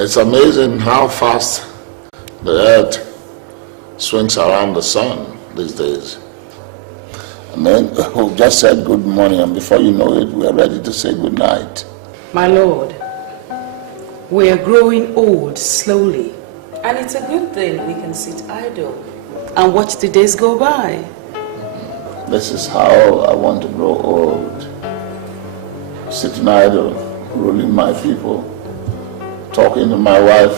It's amazing how fast the earth swings around the sun these days. And then we just said good morning, and before you know it, we are ready to say good night. My lord, we are growing old slowly. And it's a good thing we can sit idle and watch the days go by. This is how I want to grow old. Sitting idle, ruling my people, talking to my wife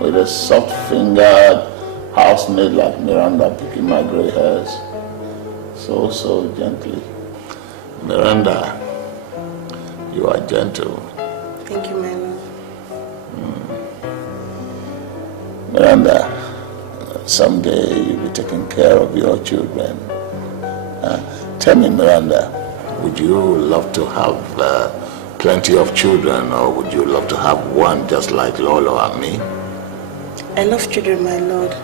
with a soft-fingered housemaid like Miranda picking my gray hairs. So gently. Miranda, you are gentle. Thank you, my lord. Miranda, someday you'll be taking care of your children. Tell me, Miranda, would you love to have plenty of children, or would you love to have one just like Lolo and me? I love children, my lord,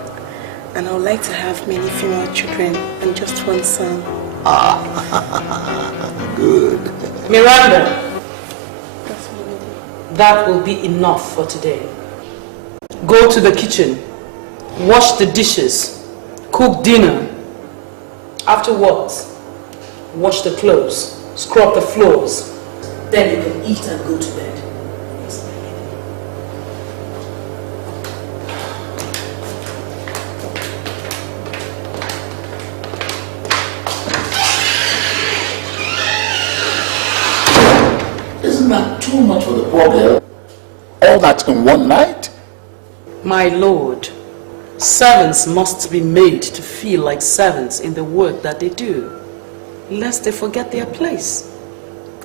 and I would like to have many female children and just one son. Good. Miranda, that will be enough for today. Go to the kitchen, wash the dishes, cook dinner. Afterwards, wash the clothes, scrub the floors. Then you can eat and go to bed. Isn't that too much for the poor girl? All that in one night? My lord, servants must be made to feel like servants in the work that they do, lest they forget their place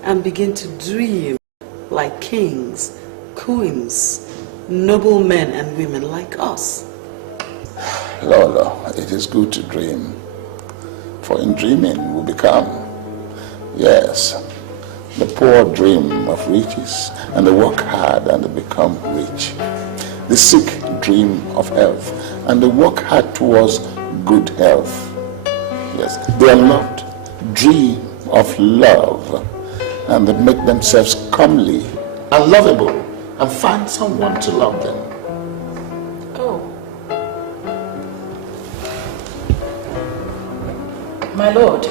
and begin to dream like kings, queens, noble men and women like us. Lolo, it is good to dream, for in dreaming we become. Yes, the poor dream of riches, and they work hard and they become rich. The sick dream of health, and they work hard towards good health. Yes, the unloved dream of love, and they make themselves comely and lovable and find someone to love them. Oh. My lord,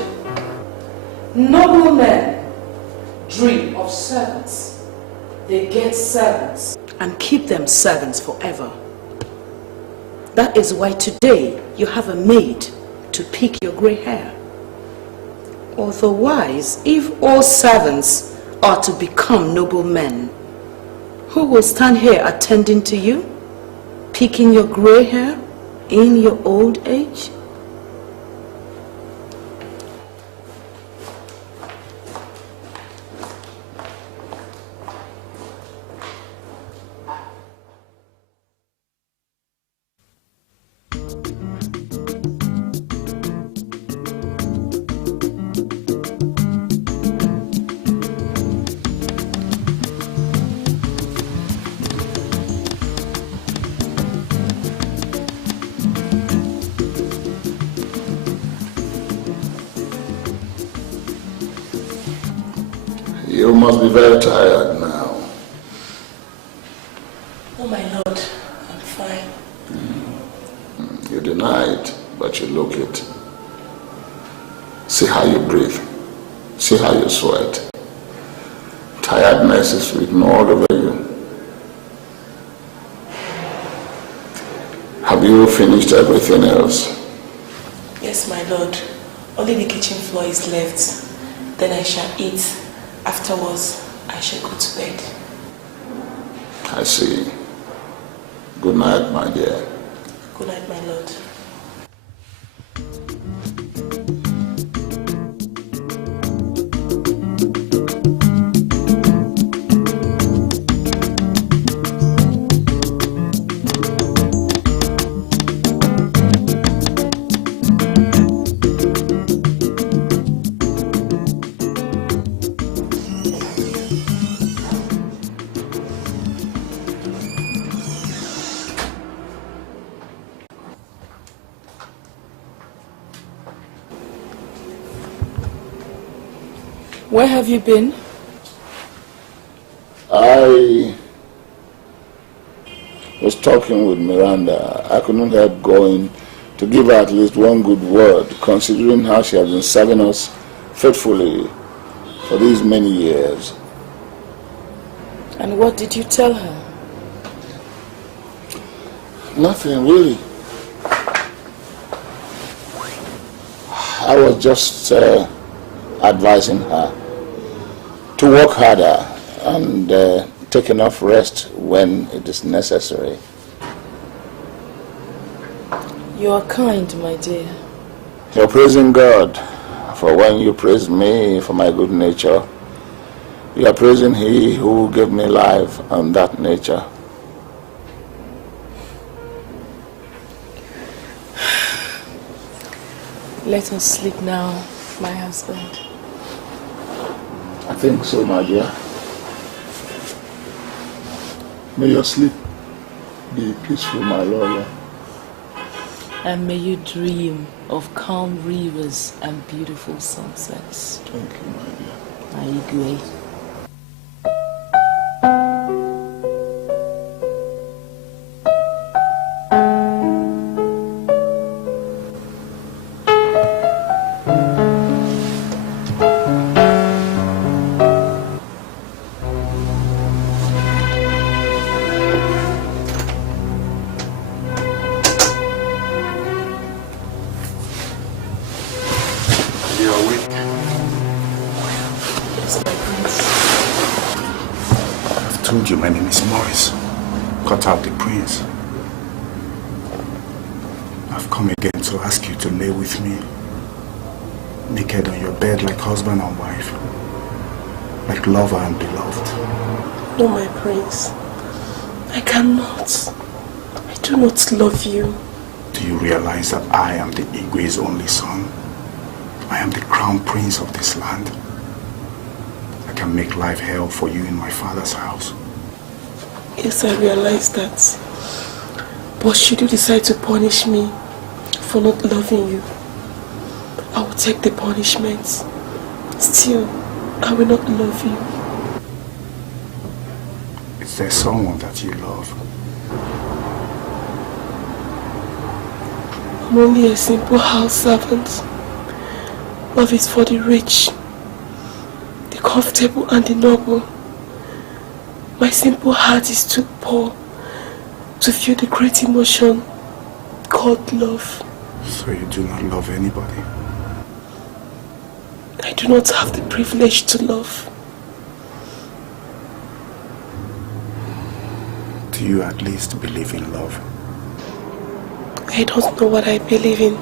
noble men dream of servants. They get servants and keep them servants forever. That is why today you have a maid to pick your gray hair. Otherwise, if all servants are to become noble men, who will stand here attending to you, picking your gray hair in your old age? You must be very tired now. Oh, my lord, I'm fine. You deny it, but you look it. See how you breathe. See how you sweat. Tiredness is written all over you. Have you finished everything else? Yes, my lord. Only the kitchen floor is left. Then I shall eat. Afterwards, I shall go to bed. I see. Good night, my dear. Good night, my lord. Where have you been? I was talking with Miranda, I couldn't help going to give her at least one good word, considering how she has been serving us faithfully for these many years. And what did you tell her? Nothing, really. I was just advising her to work harder and take enough rest when it is necessary. You are kind, my dear. You're praising God, for when you praise me for my good nature, you are praising He who gave me life and that nature. Let us sleep now, my husband. I think so, my dear. May your sleep be peaceful, my Lord. And may you dream of calm rivers and beautiful sunsets. Thank you, my dear. Aigwe. My name is Morris. Cut out the prince. I've come again to ask you to lay with me, naked on your bed like husband and wife, like lover and beloved. No, my prince. I cannot. I do not love you. Do you realize that I am the Igwe's only son? I am the crown prince of this land. I can make life hell for you in my father's house. Yes, I realize that. But should you decide to punish me for not loving you, I will take the punishment. Still, I will not love you. Is there someone that you love? I'm only a simple house servant. Love is for the rich, the comfortable and the noble. My simple heart is too poor to feel the great emotion called love. So you do not love anybody? I do not have the privilege to love. Do you at least believe in love? I don't know what I believe in,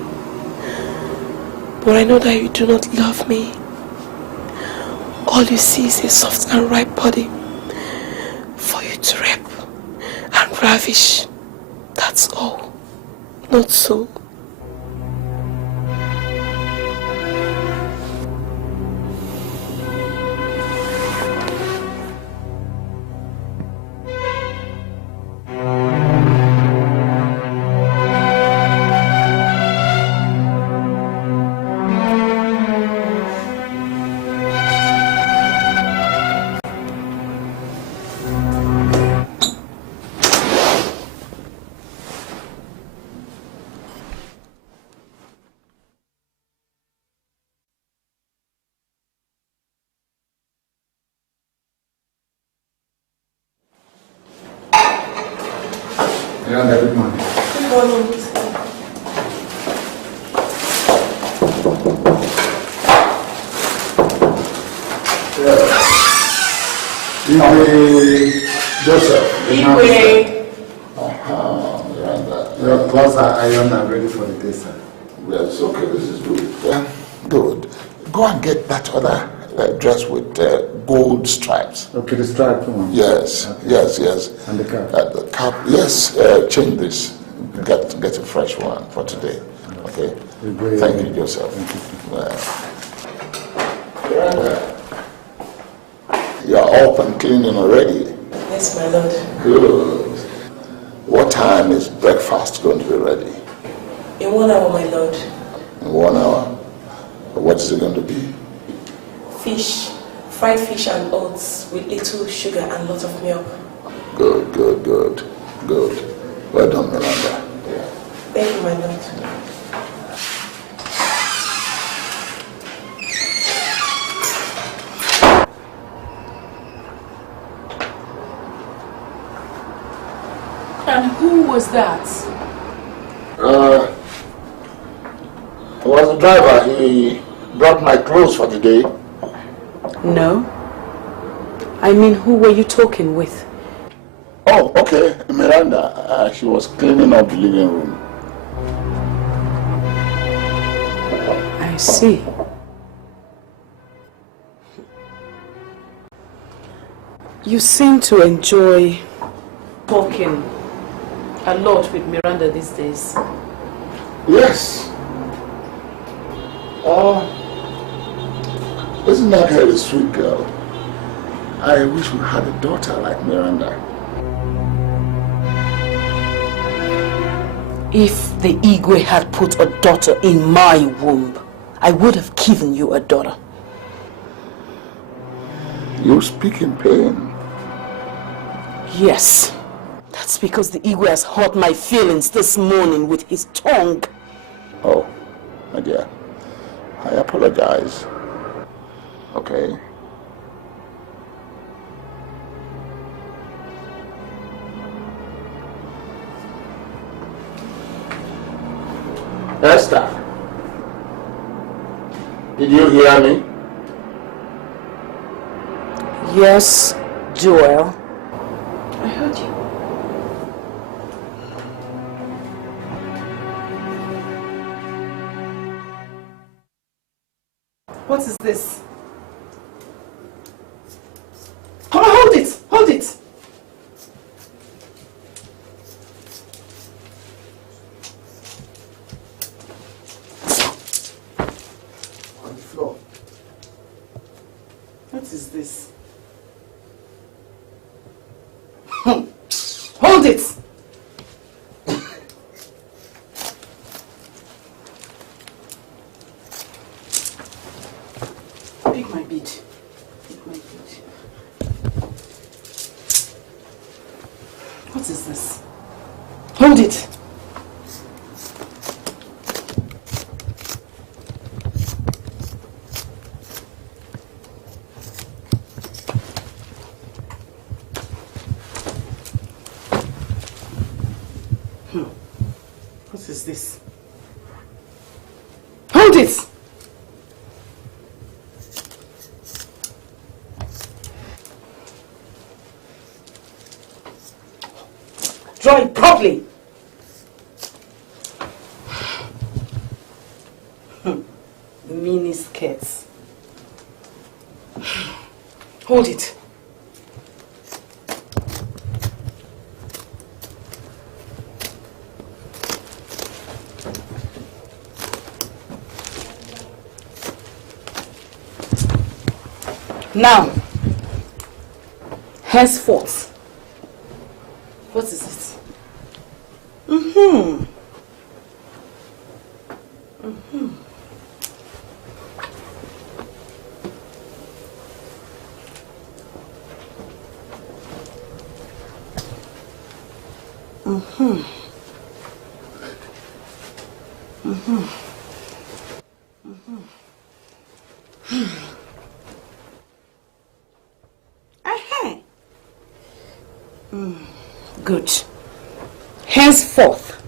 but I know that you do not love me. All you see is a soft and ripe body for you to rape and ravish. That's all. Not so. Miranda, good morning. Good morning. Joseph. Igwe. Miranda. Your clothes are ironed and ready for the day, sir. Yes, okay, this is good. Good. Go and get that other dress with gold stripes. Okay, the striped one. Yes, okay. yes. And the cap? The cap, yes, change this. Okay. Get a fresh one for today. Okay? Very Thank well. you, Joseph. Thank you. You're up and cleaning already. Yes, my lord. Good. What time is breakfast going to be ready? In 1 hour, my lord. In 1 hour? What is it going to be? Fish, fried fish and oats with little sugar and lot of milk. Good. Well done, Miranda. Thank you, my lord. And who was that? It was the driver. He brought my clothes for the day. No. I mean, who were you talking with? Oh, okay. Miranda. She was cleaning up the living room. I see. You seem to enjoy talking a lot with Miranda these days. Yes. Isn't that a sweet girl? I wish we had a daughter like Miranda. If the Igwe had put a daughter in my womb, I would have given you a daughter. You speak in pain. Yes. That's because the Igwe has hurt my feelings this morning with his tongue. Oh, my dear. I apologize. Okay. Esther, did you hear me? Yes, Joel. I heard you. What is this? Come on, hold it! Hold it! On the floor. What is this? Hold it! Pick my bead. Pick my bead. What is this? Hold it! What is this? Hold it! Draw it properly. Mini skirts. Hold it. Now, henceforth, what is it? Good. Henceforth,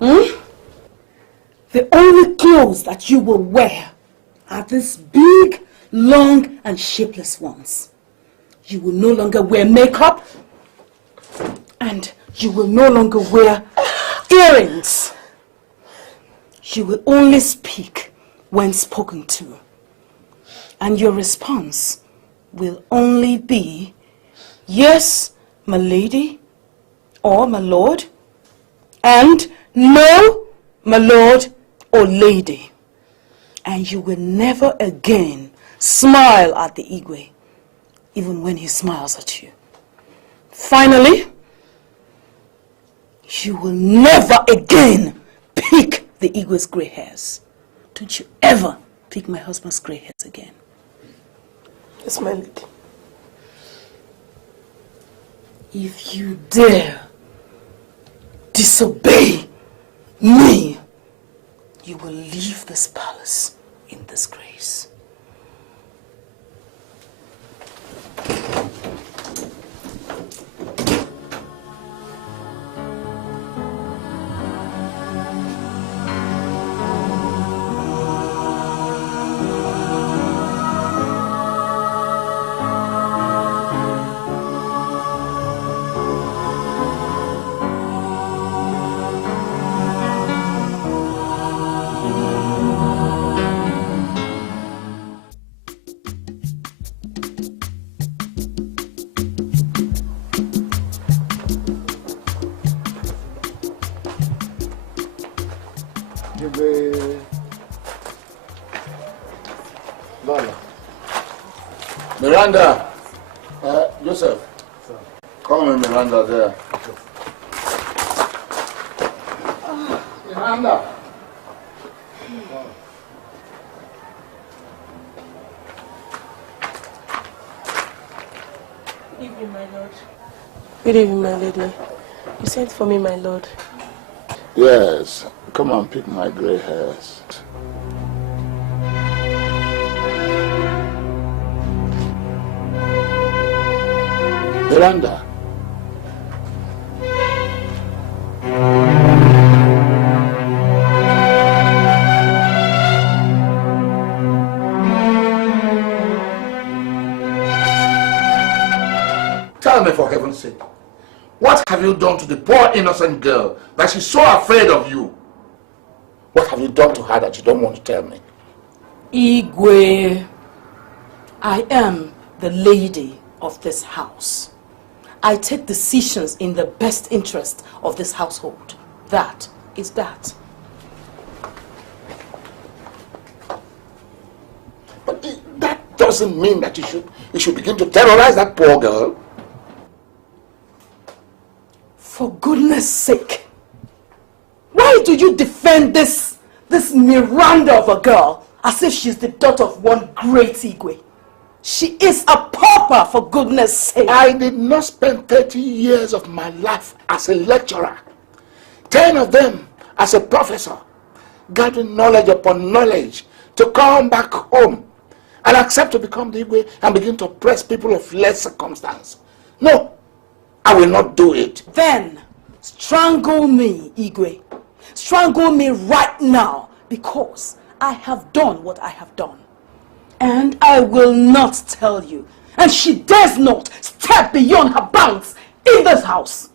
the only clothes that you will wear are these big, long, and shapeless ones. You will no longer wear makeup, and you will no longer wear earrings. You will only speak when spoken to, and your response will only be, yes, my lady, or my lord, and no, my lord or lady. And you will never again smile at the Igwe, even when he smiles at you. Finally, you will never again pick the Igwe's grey hairs. Don't you ever pick my husband's grey hairs again. Yes, my lady. If you dare disobey me, you will leave this palace in disgrace. Miranda! Joseph. Sir. Call me Miranda there. Miranda! Good evening, my lord. Good evening, my lady. You sent for me, my lord. Yes. Come and pick my gray hairs. Miranda. Tell me, for heaven's sake, what have you done to the poor innocent girl that she's so afraid of you? What have you done to her that you don't want to tell me? Igwe, I am the lady of this house. I take decisions in the best interest of this household. That is that. But that doesn't mean that you should begin to terrorize that poor girl. For goodness sake, why do you defend this Miranda of a girl as if she's the daughter of one great Igwe? She is a pauper, for goodness sake. I did not spend 30 years of my life as a lecturer, 10 of them as a professor, gathering knowledge upon knowledge to come back home and accept to become the Igwe and begin to oppress people of less circumstance. No, I will not do it. Then, strangle me, Igwe. Strangle me right now, because I have done what I have done. And I will not tell you. And she dares not step beyond her bounds in this house.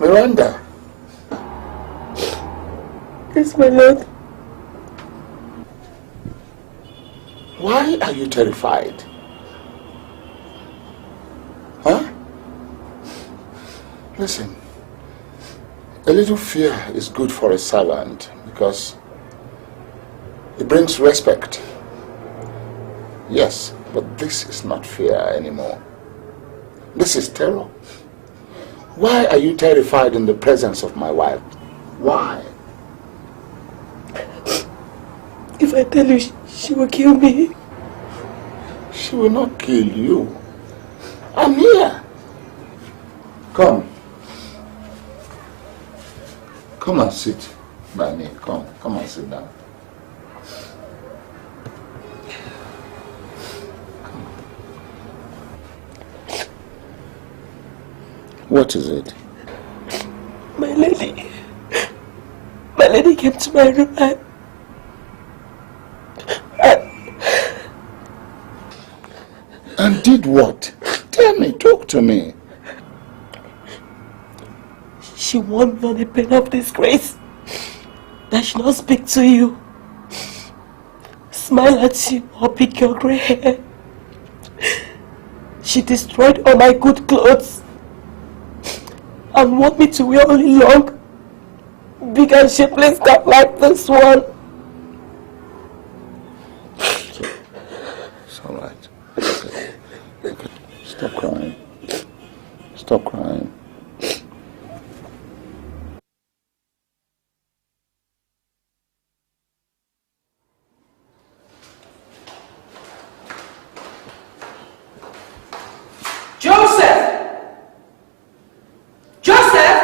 Miranda. Yes, my lord. Why are you terrified? Huh? Listen, a little fear is good for a servant because it brings respect. Yes, but this is not fear anymore. This is terror. Why are you terrified in the presence of my wife? Why? If I tell you, she will kill me. She will not kill you. I'm here. Come. Come and sit by me. Come and sit down. What is it? My lady came to my room and did what? Tell me, talk to me. She warned me on the pain of disgrace that I should not speak to you, smile at you, or pick your gray hair. She destroyed all my good clothes and want me to wear only long, big and shapeless cap like this one. It's all right. Okay. Stop crying. Stop crying. Joseph! Joseph!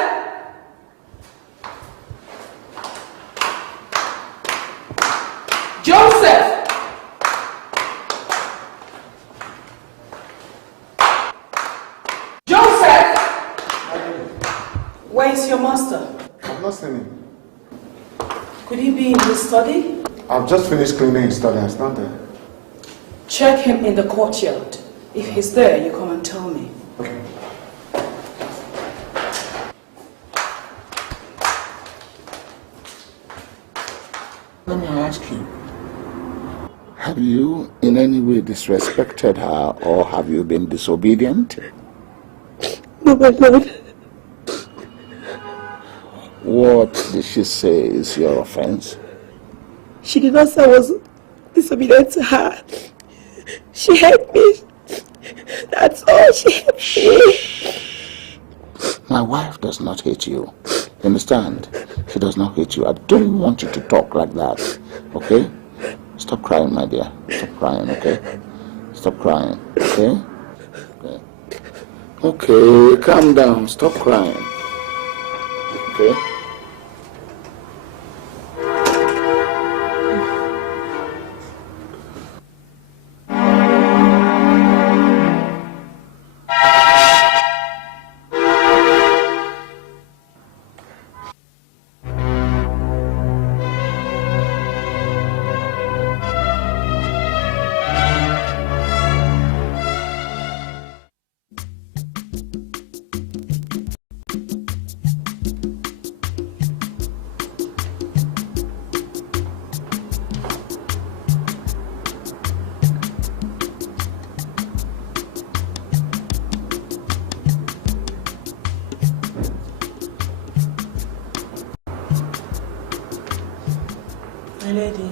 Joseph! Joseph! Where is your master? I've not seen him. Could he be in his study? I've just finished cleaning his study. It's not there. Check him in the courtyard. If he's there, you come and tell me. Okay. Let me ask you, have you in any way disrespected her or have you been disobedient? No, my lord. What did she say is your offense? She did not say I was disobedient to her. She hated me. That's all. She hated me. My wife does not hate you. You understand? She does not hate you. I don't want you to talk like that. Okay? Stop crying, my dear. Stop crying, okay? Stop crying, okay? Okay. Okay, calm down. Stop crying. Okay? My lady.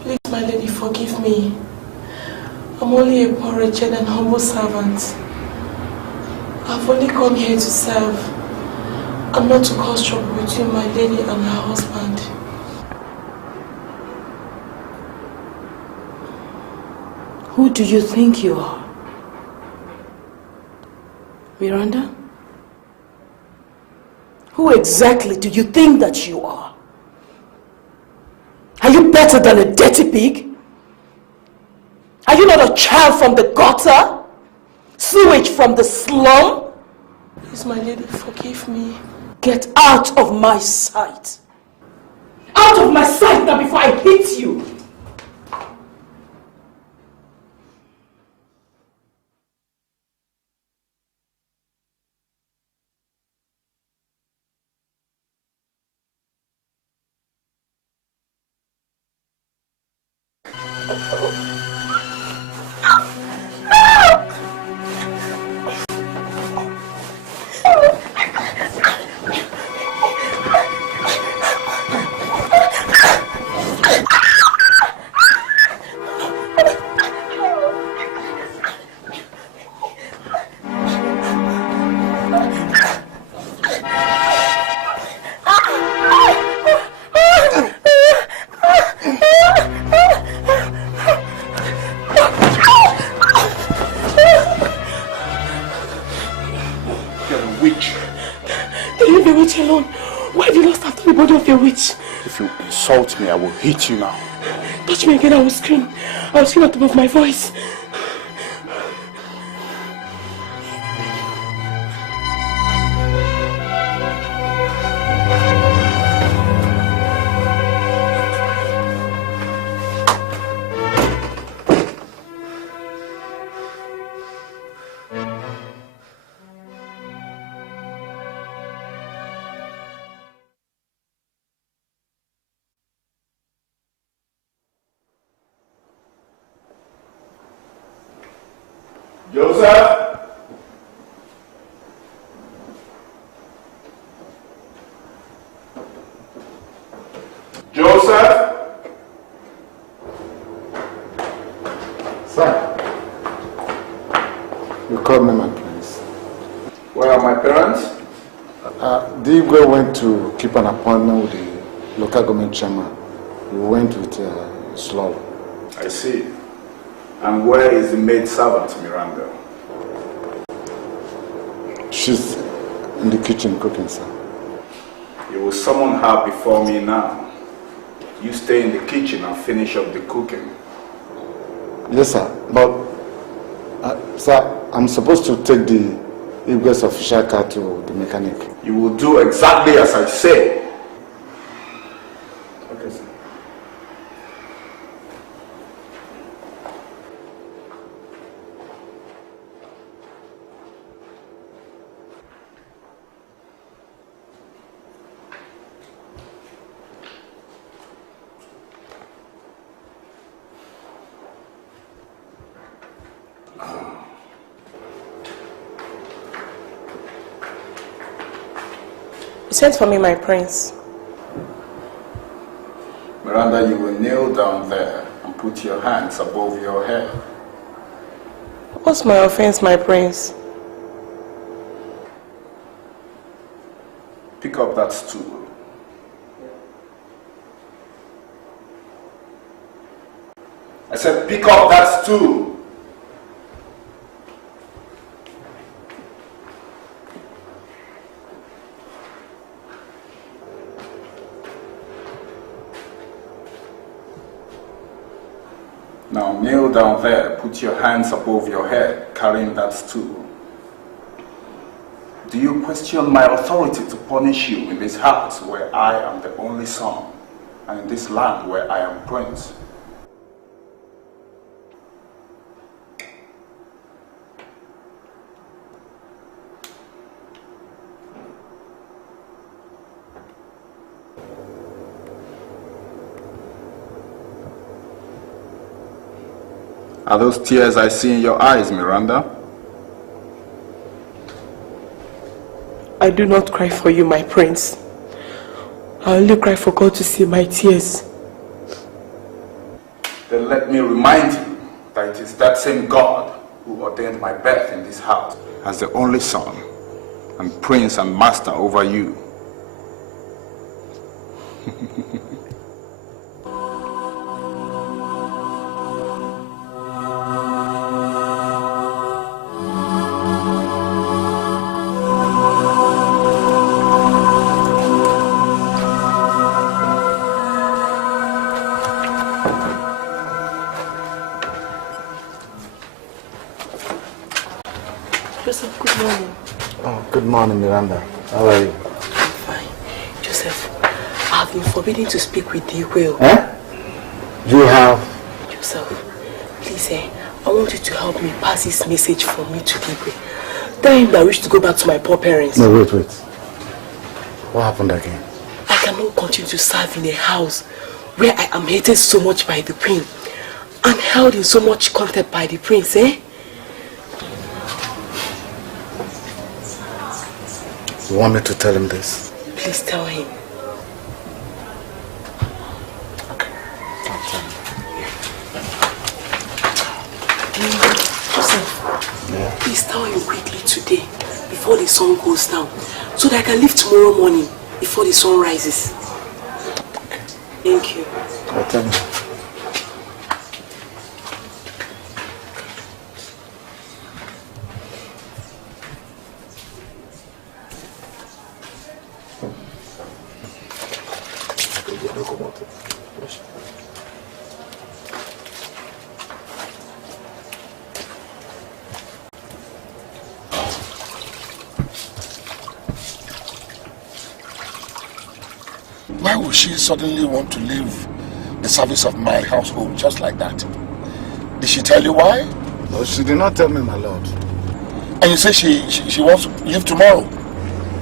Please, my lady, forgive me. I'm only a poor, wretched and humble servant. I've only come here to serve and not to cause trouble between my lady and her husband. Who do you think you are? Miranda? Who exactly do you think that you are? Are you better than a dirty pig? Are you not a child from the gutter? Sewage from the slum? Please, my lady, forgive me. Get out of my sight. Out of my sight now before I hit you. If you insult me, I will hit you now. Touch me again, I will scream. I will scream at the top of my voice. Joseph? Joseph? Sir, you called me, my prince. Where are my parents? The Igwe went to keep an appointment with the local government chairman. He went with Slow. I see. And where is the maid servant, Miranda? She's in the kitchen cooking, sir. You will summon her before me now. You stay in the kitchen and finish up the cooking. Yes, sir. But, sir, I'm supposed to take the Igwe's official car to the mechanic. You will do exactly as I say. Okay, sir. You sent for me, my prince. Miranda, you will kneel down there and put your hands above your head. What's my offense, my prince? Pick up that stool. I said pick up that stool. Now kneel down there, put your hands above your head, carrying that stool. Do you question my authority to punish you in this house where I am the only son, and in this land where I am prince? Are those tears I see in your eyes, Miranda? I do not cry for you, my prince. I only cry for God to see my tears. Then let me remind you that it is that same God who ordained my birth in this house as the only son and prince and master over you. Joseph, good morning. Oh, good morning, Miranda. How are you? I'm fine. Joseph, I've been forbidden to speak with the Igwe. Eh? You have? Joseph, please, I want you to help me pass this message from me to the Igwe. Tell him that I wish to go back to my poor parents. No, wait. What happened again? I cannot continue to serve in a house where I am hated so much by the queen and held in so much contempt by the prince, eh? You want me to tell him this? Please tell him. Okay, I'll tell him. Joseph, Yeah. please tell him quickly today, before the sun goes down, so that I can leave tomorrow morning, before the sun rises. Okay. Thank you. I'll tell him. Why would she suddenly want to leave the service of my household just like that? Did she tell you why? No, she did not tell me, my lord. And you say she wants to leave tomorrow?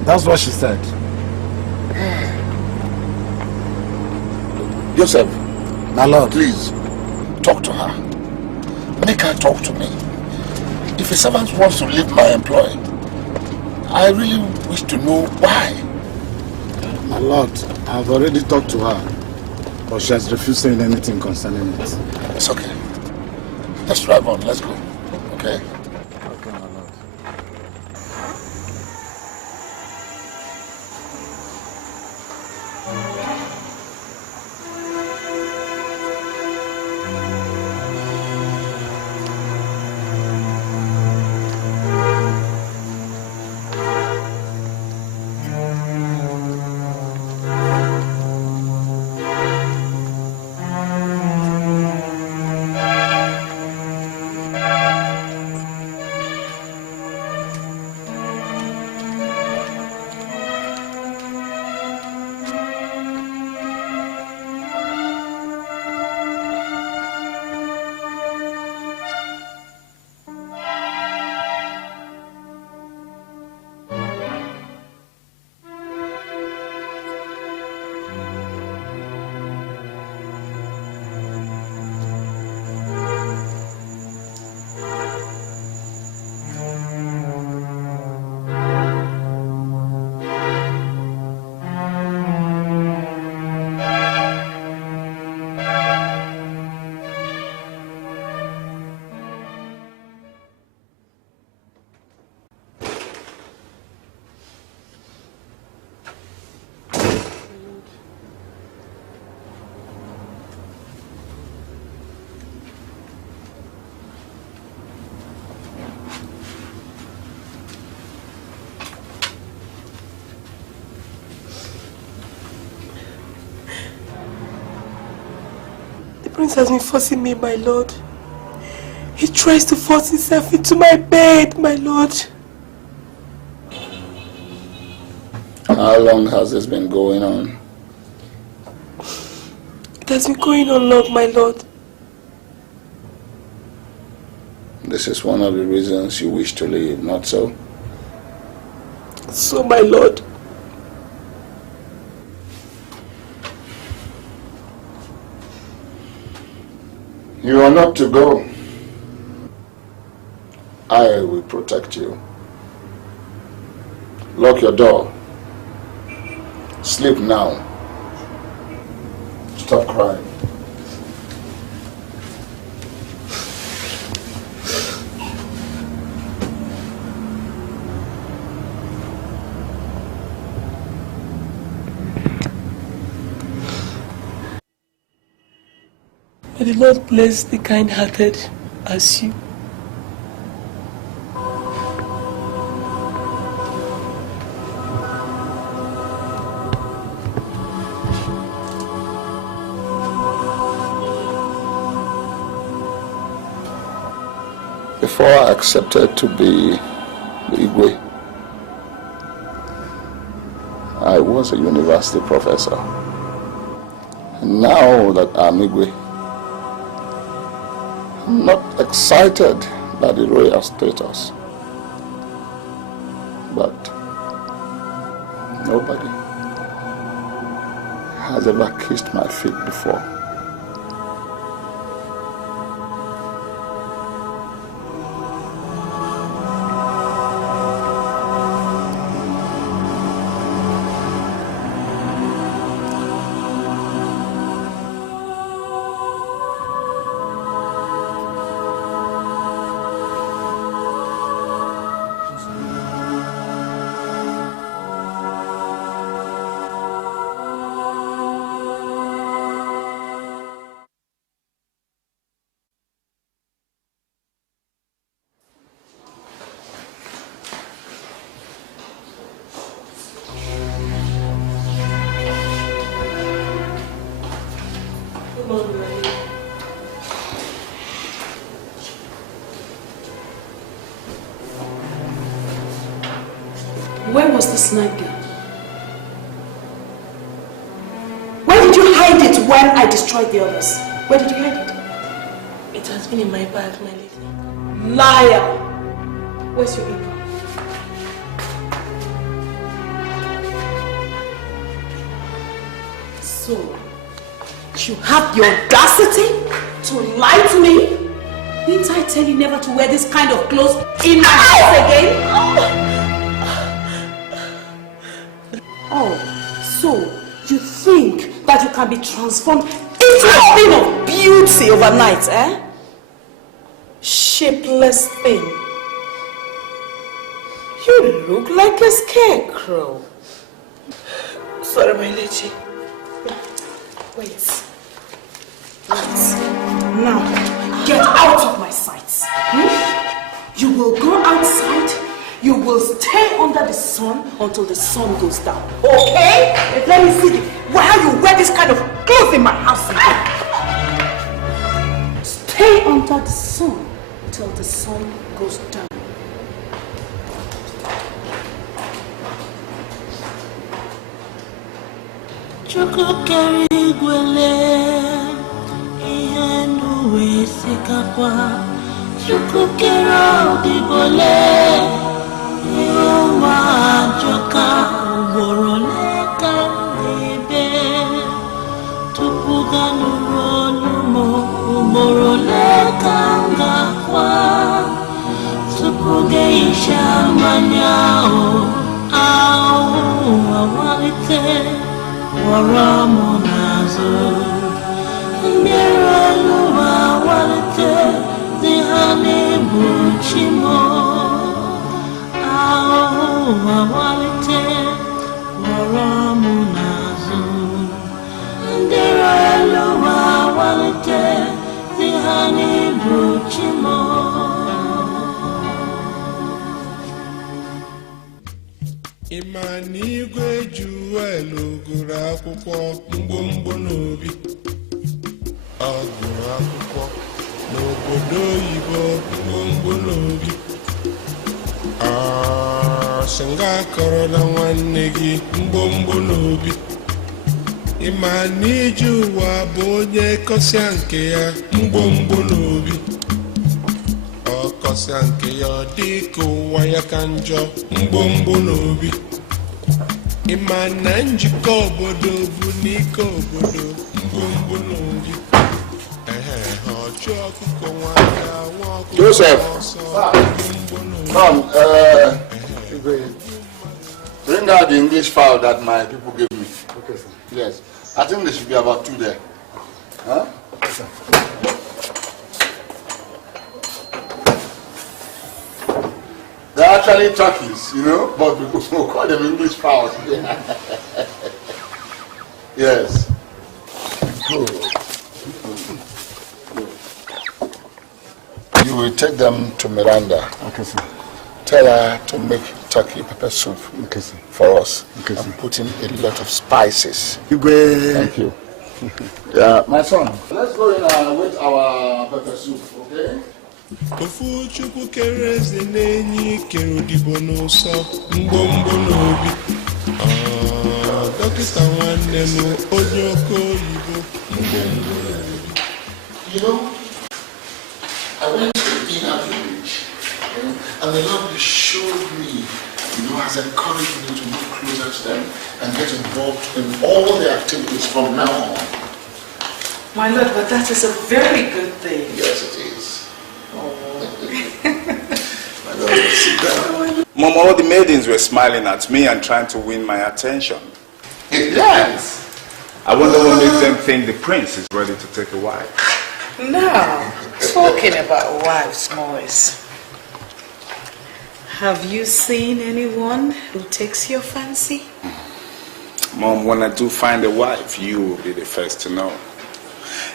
That's what she said. Joseph, My lord. please, talk to her. Make her talk to me. If a servant wants to leave my employ, I really wish to know why. My lord, I've already talked to her, but she has refused saying anything concerning it. It's okay. Let's drive on. Let's go. Okay? Okay, my lord. Prince has been forcing me, my lord. He tries to force himself into my bed, my lord. How long has this been going on? It has been going on long, my lord. This is one of the reasons you wish to leave, not so? So, my lord. You are not to go. I will protect you. Lock your door. Sleep now. Stop crying. May the Lord bless the kind-hearted as you. Before I accepted to be the Igwe, I was a university professor. And now that I'm Igwe, I'm not excited by the royal status. But nobody has ever kissed my feet before. Where was this night girl? Where did you hide it when I destroyed the others? Where did you hide it? It has been in my bag, my lady. Liar! Where's your apron? So, you have the audacity to lie to me? Didn't I tell you never to wear this kind of clothes in my house again? Oh, so you think that you can be transformed into a thing of beauty overnight, eh? Shapeless thing. You look like a scarecrow. Sorry, my lady. Wait. Now, get out of my sight. You will go outside. You will stay under the sun until the sun goes down. Okay? Let me see why you wear this kind of clothes in my house again. Stay under the sun till the sun goes down. Chukukeri gwele ihe nuwe sikakwa Chukukeri odibole Iwa joka uborole kandibe Tupuga nuronumo uborole kangakwa Tupuge isha manyao au awalite Waramunazo Niraluwa walite Zihani buchimo Aowa walite Waramunazo Niraluwa walite Zihani buchimo Imanigwe juwelu gụrụ akwụkwọ mgbomgbo n'obi ọ gụrụ akwụkwọ n'obodo oyibo mgbomgbo n'obi sịnga akọrọla nwanne gị mgbomgbo n'obi ịma n'ije ụwa bụ onye kọsịa nke ya mgbomgbo n'obi ọ kọsịa nke ya ọ dị ka ụwa ya ka njọ mgbomgbo n'obi ịma na njikọ obodo bụ n'ike obodo mgbomgbo n'obi ọchụ ọkụkọ nwata nwa ọkụkọ Joseph, come, bring out the English file that my people gave me. Okay, sir. Yes, I think there should be about 2 there. Huh? Yes, sir. They're actually turkeys, you know, but we call them English fowls. Yes. Good. You will take them to Miranda. Okay, sir. Tell her to make turkey pepper soup for us. Okay, and put in a lot of spices. Igwe. Thank you. Yeah, my son. Let's go in with our pepper soup, okay? Ofu Chukwu kere eze n'enyi kere odibo n'ụsọ mgbomgbo n'obi dọkịta nwanne m onye oke oyibo mgbomgbo n'obi. You know, I went to the inner village and the Lord showed me, has encouraged me to move closer to them and get involved in all the activities from now on. My Lord, but that is a very good thing. Yes, it is. Sit down. Mom, all the maidens were smiling at me and trying to win my attention. Yes. I wonder what makes them think the prince is ready to take a wife. Now, talking about wives, Morris, have you seen anyone who takes your fancy? Mom, when I do find a wife, you will be the first to know.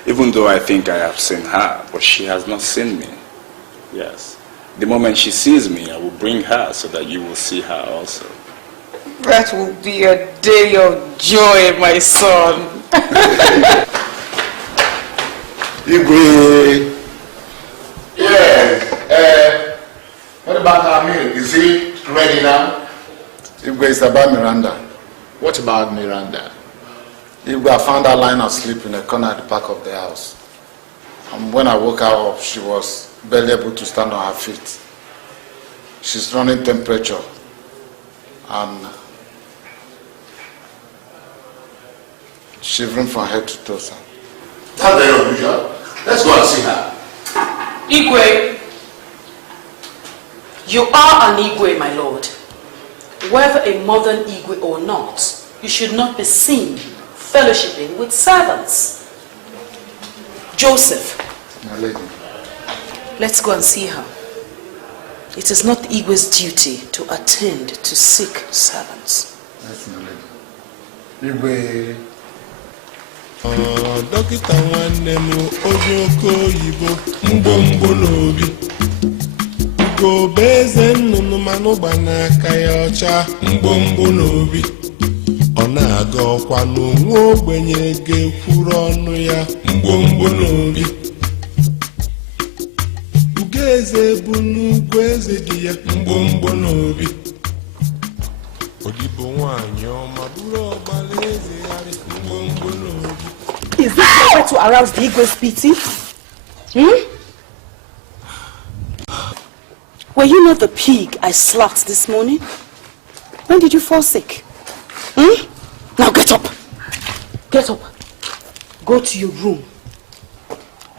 Even though I think I have seen her, but she has not seen me. Yes. The moment she sees me, I will bring her so that you will see her also. That will be a day of joy, my son. Igwe. Yes. What about our meal? Is it ready now? Igwe, it's about Miranda. What about Miranda? Igwe, I found her lying asleep in a corner at the back of the house. And when I woke her up, she was barely able to stand on her feet. She's running temperature and shivering from head to toe. That's very unusual. Let's go and see her. Igwe, you are an Igwe, my lord. Whether a modern Igwe or not, you should not be seen fellowshipping with servants. Joseph, My lady. let's go and see her. It is not Igwe's duty to attend to sick servants. Yes, my lady. Igwe. Dọkịta nwanne m onye oke oyibo mgbomgbo n'obi ugobe eze nnụnụ manụ gba n'aka ya ọcha mgbomgbo n'obi ọ na-aga ọkwa n'onwe ogbenye ga-ekwuru ọnụ ya mgbomgbo n'obi ugo eze bụ n'ugwu eze dị ya mgbomgbo n'obi odibo nwaanyị ọma bụrụ ọgbala eze yarị mgbomgbo n'obi. Is this your way to arouse the Igwe's pity? Were you not the pig I slapped this morning? When did you fall sick? Now get up. Get up. Go to your room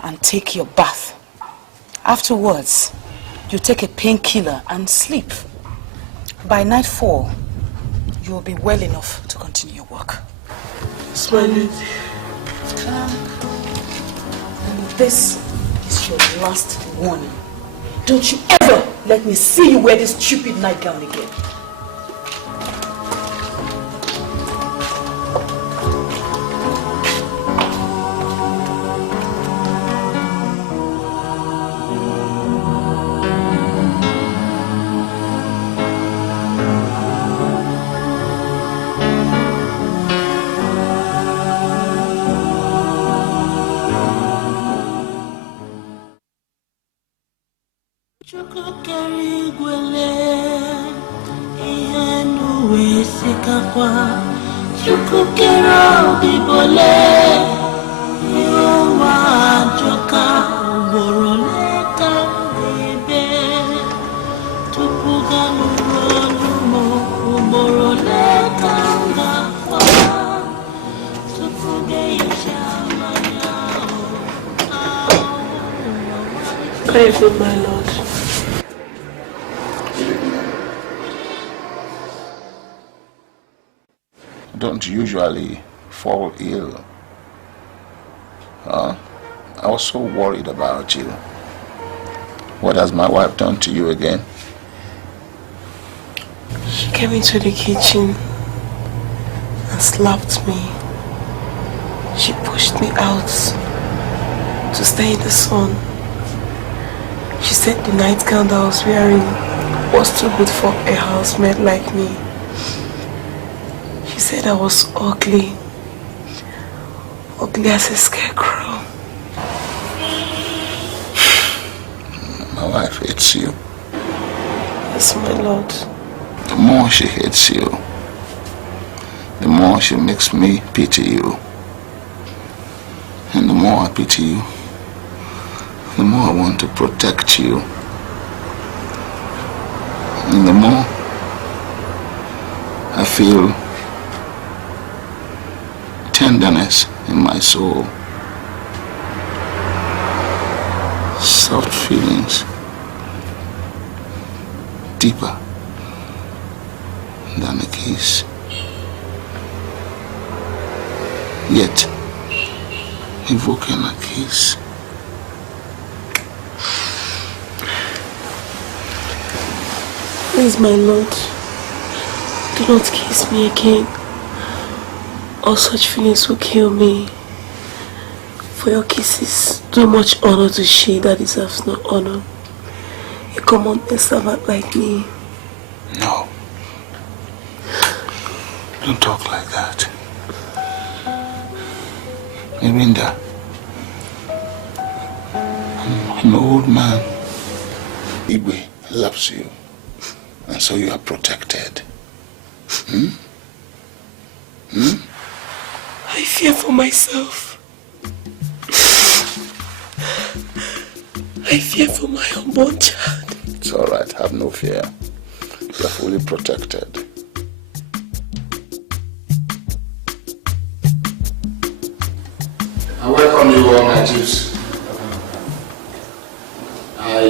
and take your bath. Afterwards, you take a painkiller and sleep. By nightfall, you will be well enough to continue your work. Smiley. And this is your last warning. Don't you ever let me see you wear this stupid nightgown again. Favour, my lord. Don't usually fall ill. I was so worried about you. What has my wife done to you again? She came into the kitchen and slapped me. She pushed me out to stay in the sun. She said the nightgown that I was wearing was too good for a housemaid like me. She said I was ugly. Ugly as a scarecrow. My wife hates you. Yes, my lord. The more she hates you, the more she makes me pity you. And the more I pity you, the more I want to protect you. And the more I feel tenderness in my soul. Soft feelings. Deeper than a kiss. Yet, evoking a kiss. Please, my lord, do not kiss me again. All such feelings will kill me. For your kisses do much honor to she that deserves no honor. A common servant like me. No. Don't talk like that. Miranda, I'm an old man. Igwe loves you, and so you are protected. I fear for myself. I fear for my unborn child. It's all right, have no fear. You are fully protected. I welcome you all, my chiefs.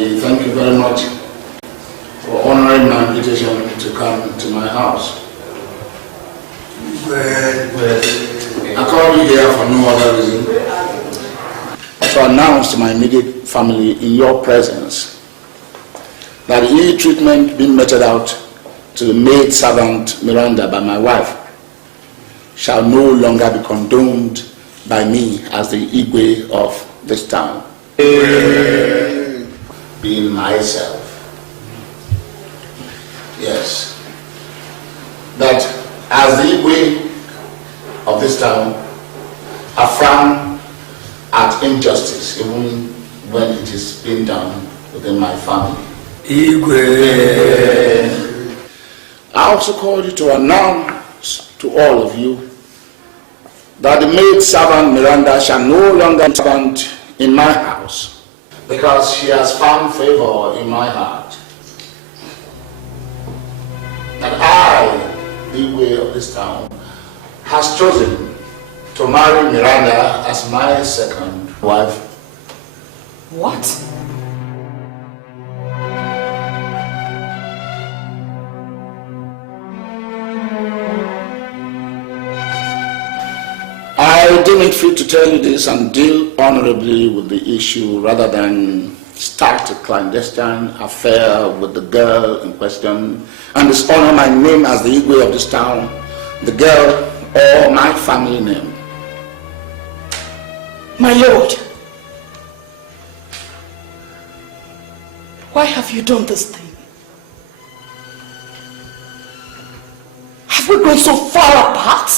I thank you very much for honoring my invitation to come to my house. I called you here for no other reason to announce to my immediate family in your presence that the ill treatment being meted out to the maid servant Miranda by my wife shall no longer be condoned by me as the Igwe of this town. Being myself. Yes. That as the Igwe of this town, I frown at injustice even when it is being done within my family. Igwe. I also called you to announce to all of you that the maid servant Miranda shall no longer be servant in my house because she has found favor in my heart. And I, the Igwe of this town, has chosen to marry Miranda as my second wife. What? I deem it fit to tell you this and deal honorably with the issue rather than start a clandestine affair with the girl in question and dishonor my name as the Igwe of this town, the girl, or my family name. My lord, why have you done this thing? Have we gone so far apart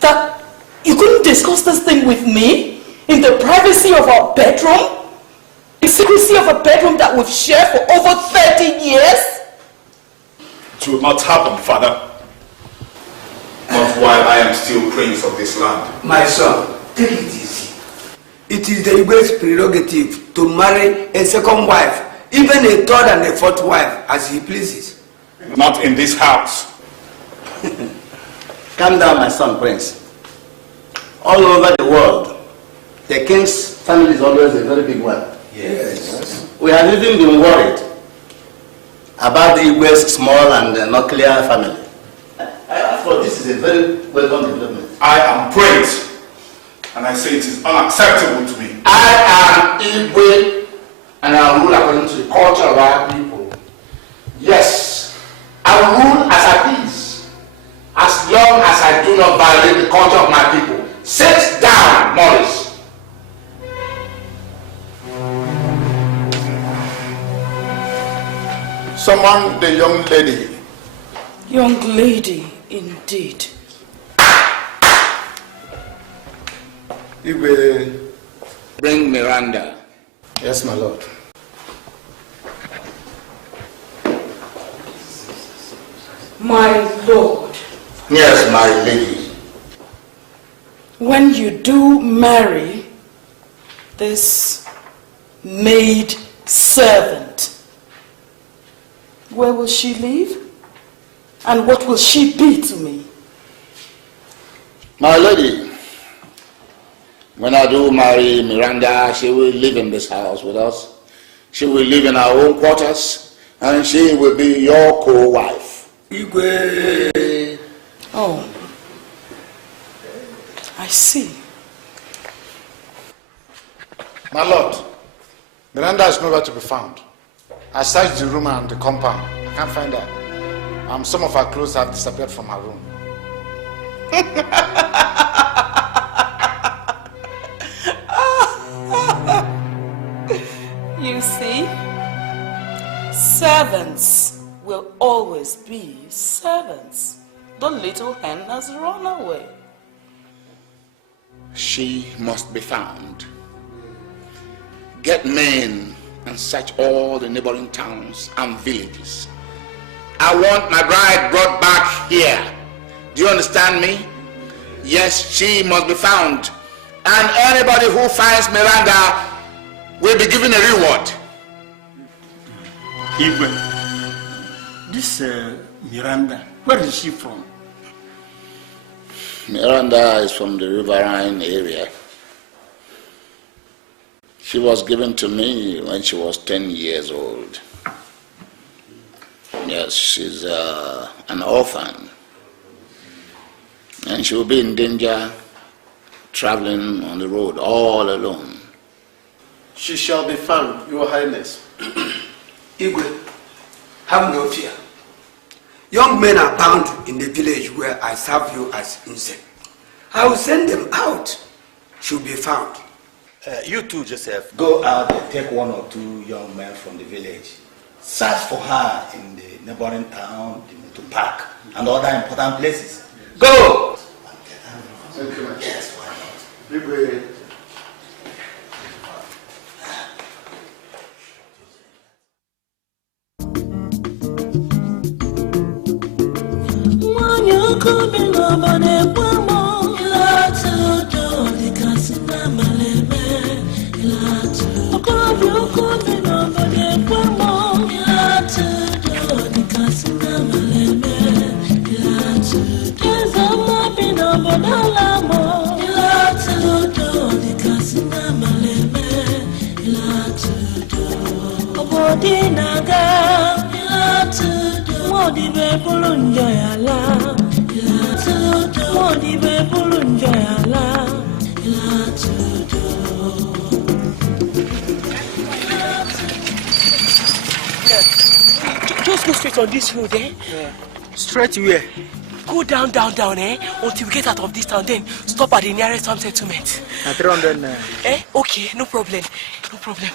that you couldn't discuss this thing with me in the privacy of our bedroom? The secrecy of a bedroom that we've shared for over 30 years? It will not happen, Father. Not while I am still prince of this land. My son, take it easy. It is the Igwe's prerogative to marry a second wife, even a third and a fourth wife, as he pleases. Not in this house. Calm down, my son, Prince. All over the world, the king's family is always a very big one. Yes. We have even been worried about the Igwe's small and nuclear family. I ask for this is a very welcome development. I am prince, and I say it is unacceptable to me. I am Igwe and I rule according to the culture of our people. Yes, I rule as I please, as long as I do not violate the culture of my people. Sit down, Morris. Summon the young lady. Young lady, indeed. Igwe, bring Miranda. Yes, my lord. My lord. Yes, my lady. When you do marry this maid servant, where will she live? And what will she be to me? My lady, when I do marry Miranda, she will live in this house with us. She will live in our own quarters, and she will be your co-wife. Igwe. Oh, I see. My lord, Miranda is nowhere to be found. I searched the room and the compound. I can't find her. Some of her clothes have disappeared from her room. You see, servants will always be servants. The little hen has run away. She must be found. Get men and search all the neighboring towns and villages. I want my bride brought back here. Do you understand me? Yes, she must be found. And anybody who finds Miranda will be given a reward. Igwe, this Miranda, where is she from? Miranda is from the riverine area. She was given to me when she was 10 years old. Yes, she's an orphan. And she will be in danger traveling on the road all alone. She shall be found, Your Highness. Igwe, have no fear. Young men are bound in the village where I serve you as insect. I will send them out. She'll be found. You too, Joseph. Go out and take 1 or 2 young men from the village. Search for her in the neighboring town, the park, and other important places. Go! Thank you, Yes, why not? Just go straight on this road, eh? Yeah. Straight to where? Go down, eh? Until we get out of this town, then stop at the nearest farm settlement. 300 naira. Eh? Okay, no problem. No problem.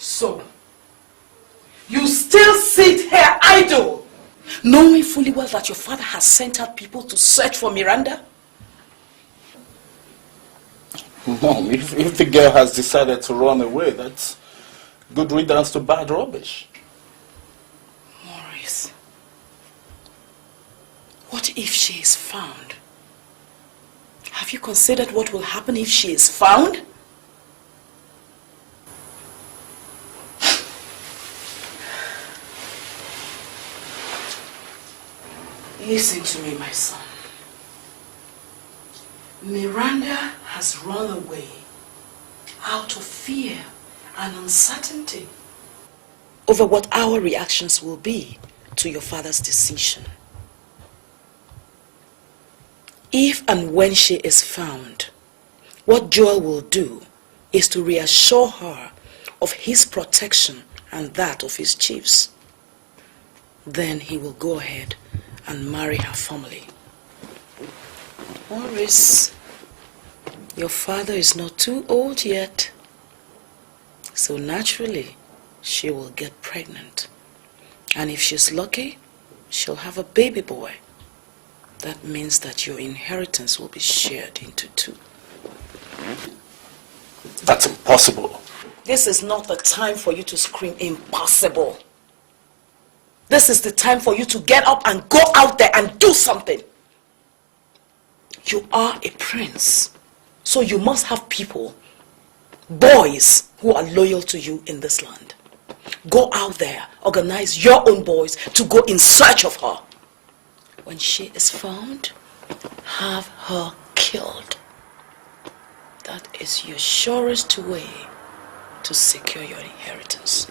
So, you still sit here idle, knowing fully well that your father has sent out people to search for Miranda? Mom, if the girl has decided to run away, that's good riddance to bad rubbish. Maurice, what if she is found? Have you considered what will happen if she is found? Listen to me, my son. Miranda has run away out of fear and uncertainty over what our reactions will be to your father's decision. If and when she is found, what Joel will do is to reassure her of his protection and that of his chiefs. Then he will go ahead and marry her family. Maurice, your father is not too old yet, so naturally she will get pregnant. And if she's lucky, she'll have a baby boy. That means that your inheritance will be shared into two. That's impossible. This is not the time for you to scream impossible. This is the time for you to get up and go out there and do something. You are a prince, so you must have people, boys, who are loyal to you in this land. Go out there, organize your own boys to go in search of her. When she is found, have her killed. That is your surest way to secure your inheritance.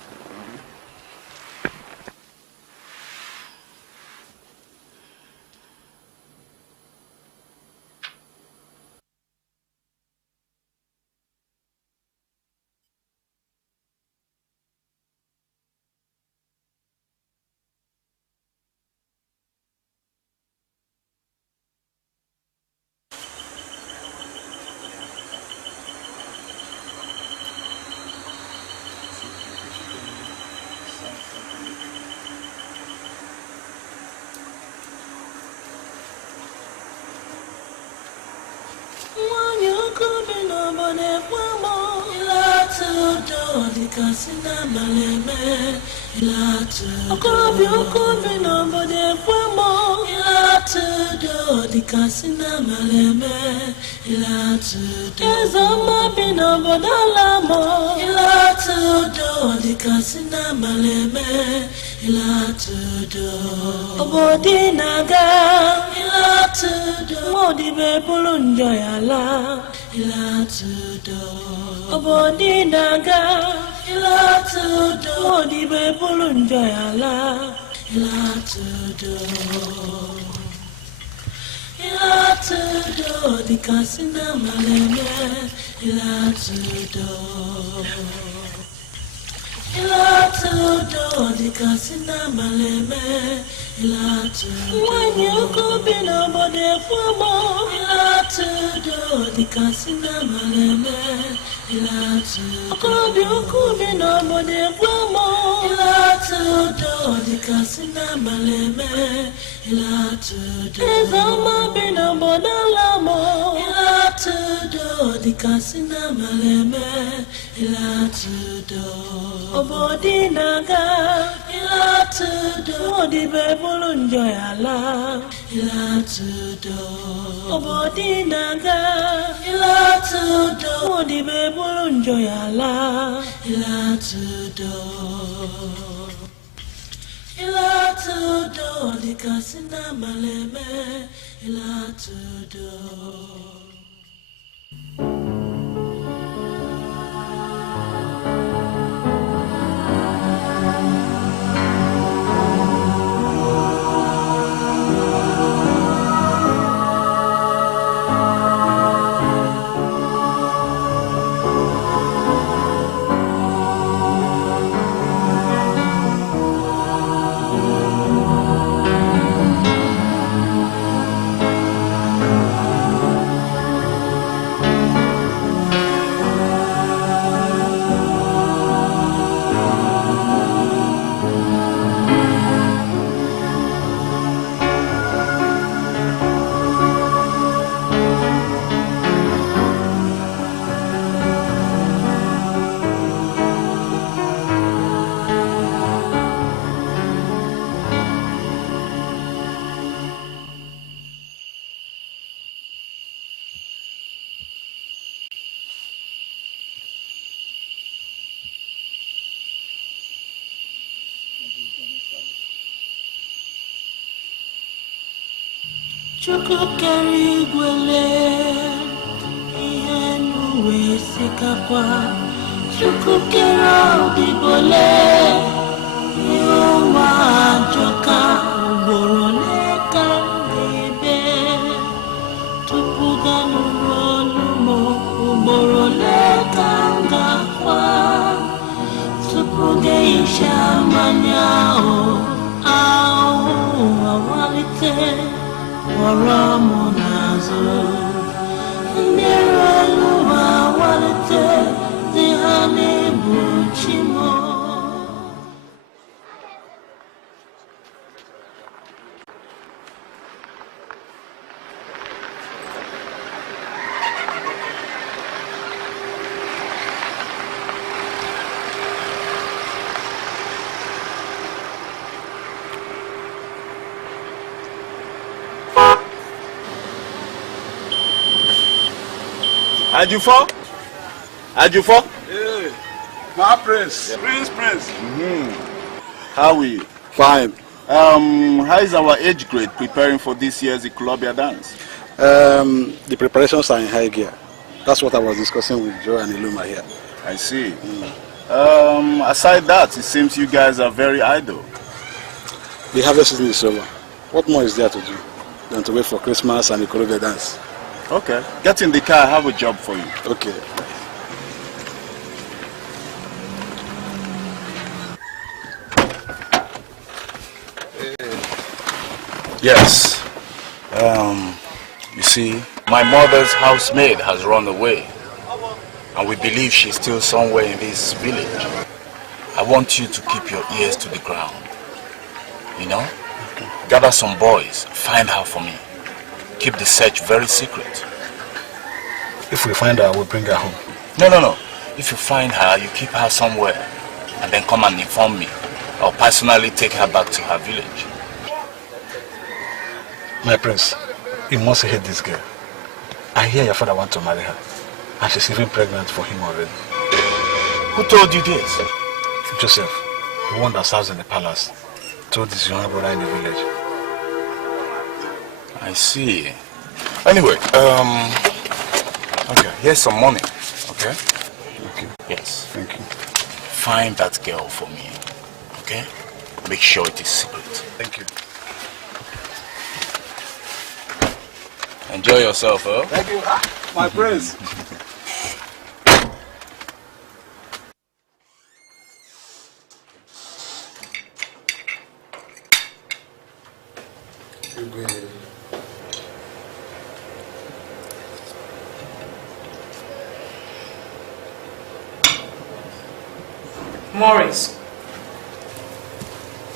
Chukwu kere igwele ihe n'uwe sikakwa Chukwu kere ọdịbole ihe ụwa ajọka ugboro n'eka n'ebe tupu ganụrụ olumo ugboro n'eka ngakwa tupu geisha mmanya ahụ awalite Waramunazo, Miranda, walite, dihani buchimo. Ajufo? Ajufo? Hey, my prince. Yeah. Prince. How are you? Fine. How is our age grade preparing for this year's Eclobia dance? The preparations are in high gear. That's what I was discussing with Joe and Iluma here. I see. Aside that, it seems you guys are very idle. The harvest season is over. What more is there to do than to wait for Christmas and the Eclobia dance? Okay. Get in the car, I have a job for you. Okay. Yes. You see, my mother's housemaid has run away. And we believe she's still somewhere in this village. I want you to keep your ears to the ground. You know? Gather some boys, find her for me. Keep the search very secret. If we find her, we'll bring her home. No. If you find her, you keep her somewhere. And then come and inform me. I'll personally take her back to her village. My prince, you must hate this girl. I hear your father wants to marry her. And she's even pregnant for him already. Who told you this? Joseph, the one that serves in the palace, told his younger brother in the village. I see. Anyway, okay, here's some money, okay? Okay. Yes. Thank you. Find that girl for me, okay? Make sure it is secret. Thank you. Enjoy yourself, huh? Thank you. My prince. Maurice,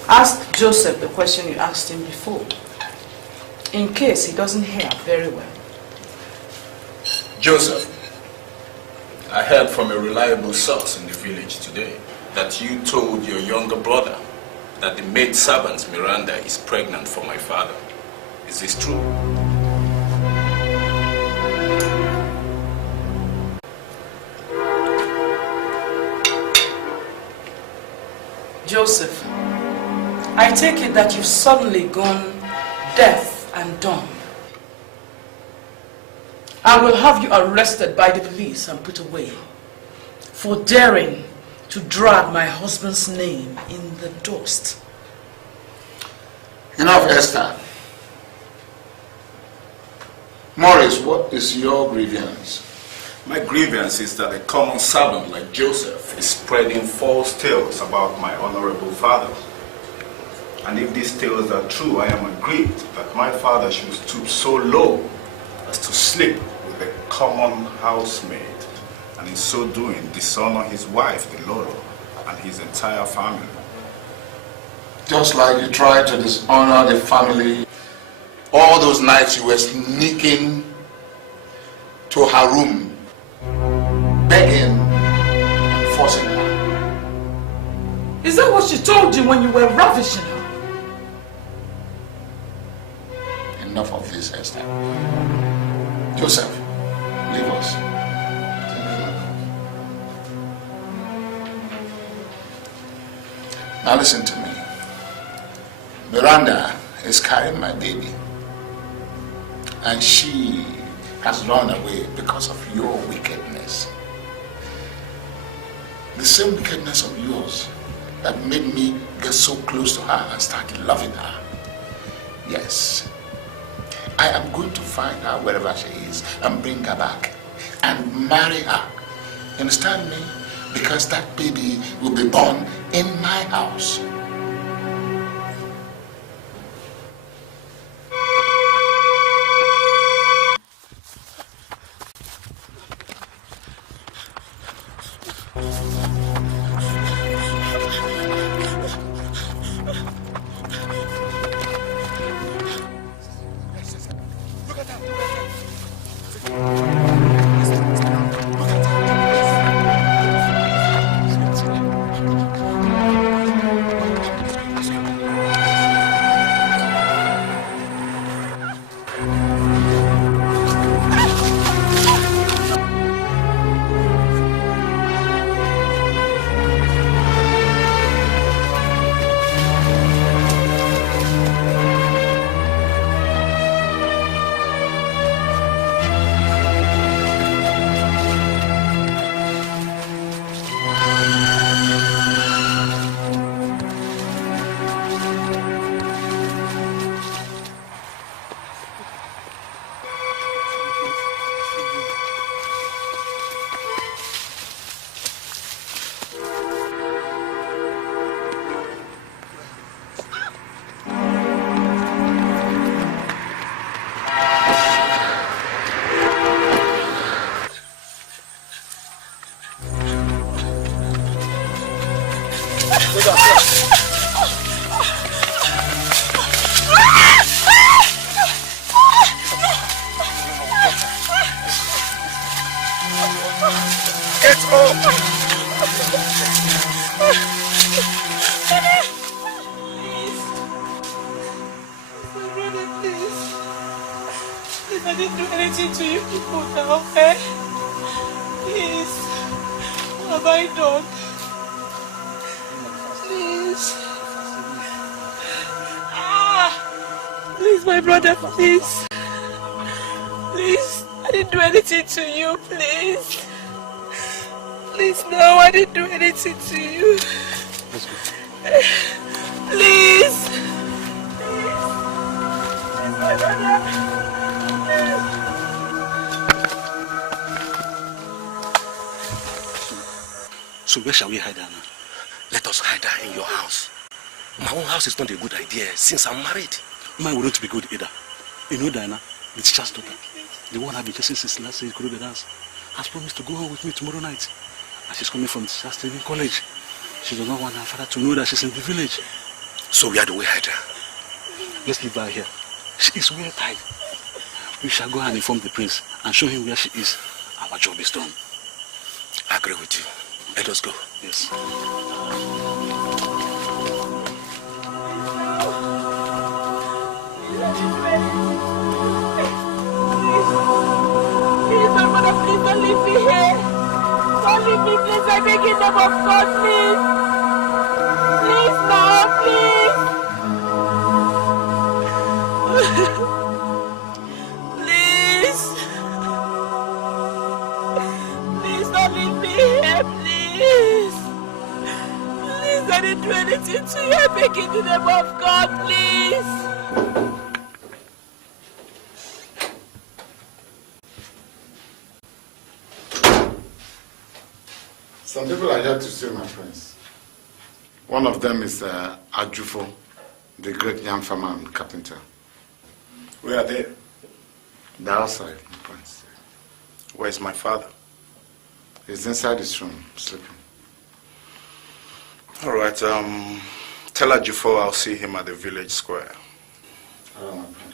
ask Joseph the question you asked him before, in case he doesn't hear very well. Joseph, I heard from a reliable source in the village today that you told your younger brother that the maid servant Miranda is pregnant for my father. Is this true? Joseph, I take it that you've suddenly gone deaf and dumb. I will have you arrested by the police and put away for daring to drag my husband's name in the dust. Enough, Esther. Maurice, what is your grievance? My grievance is that a common servant like Joseph is spreading false tales about my honorable father. And if these tales are true, I am aggrieved that my father should stoop so low as to sleep with a common housemaid, and in so doing dishonor his wife, the Loro, and his entire family. Just like you tried to dishonor the family all those nights you were sneaking to her room, begging and forcing her. Is that what she told you when you were ravishing her? Enough of this, Esther. Joseph, leave us. Now listen to me. Miranda is carrying my baby. And she has run away because of your wickedness. The same wickedness of yours that made me get so close to her and started loving her. Yes. I am going to find her wherever she is and bring her back and marry her. You understand me? Because that baby will be born in my house. Please. Please, I didn't do anything to you, please. Please, no, I didn't do anything to you. Please. My brother. So where shall we hide her now? Let us hide her in your house. My own house is not a good idea since I'm married. Mine wouldn't be good either. You know Diana, the teacher's daughter, the one I've been chasing since last year, dance, has promised to go home with me tomorrow night. And she's coming from the teacher's training college. She does not want her father to know that she's in the village. So where do we hide her? Let's leave her here. She is well tied. We shall go and inform the prince and show him where she is. Our job is done. I agree with you. Let us go. Yes. Please, my mother, please don't leave me here. Don't leave me, please. I beg you, name of God, please. Please, now, please. Please. Please don't leave me here, please. Please, I didn't do anything to you. I beg you, in the name of God, please. Some people are here to see my friends. One of them is Ajufo, the great young farmer and carpenter. Where are they? They're outside, my friends. Where's my father? He's inside his room, sleeping. All right, tell Ajufo I'll see him at the village square. All right, my friends.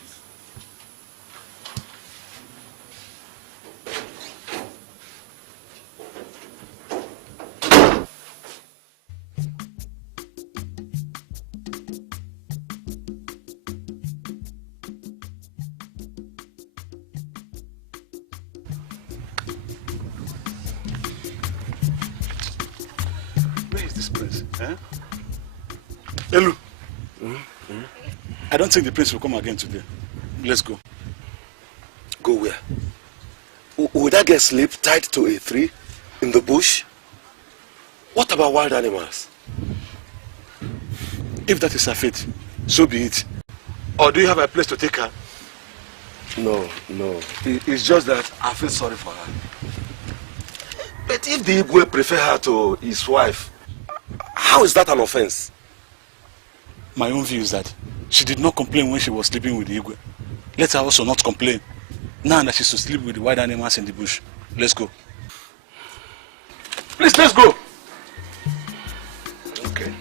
Elu, I don't think the prince will come again today. Let's go. go where? Would I get sleep tied to a tree in the bush? What about wild animals? If that is her fate, so be it. Or do you have a place to take her? No. It's just that I feel sorry for her. But if the Igwe prefer her to his wife, how is that an offense? My own view is that she did not complain when she was sleeping with the Igwe. Let her also not complain now that she's to sleep with the wild animals in the bush. Let's go. Please, let's go. Okay.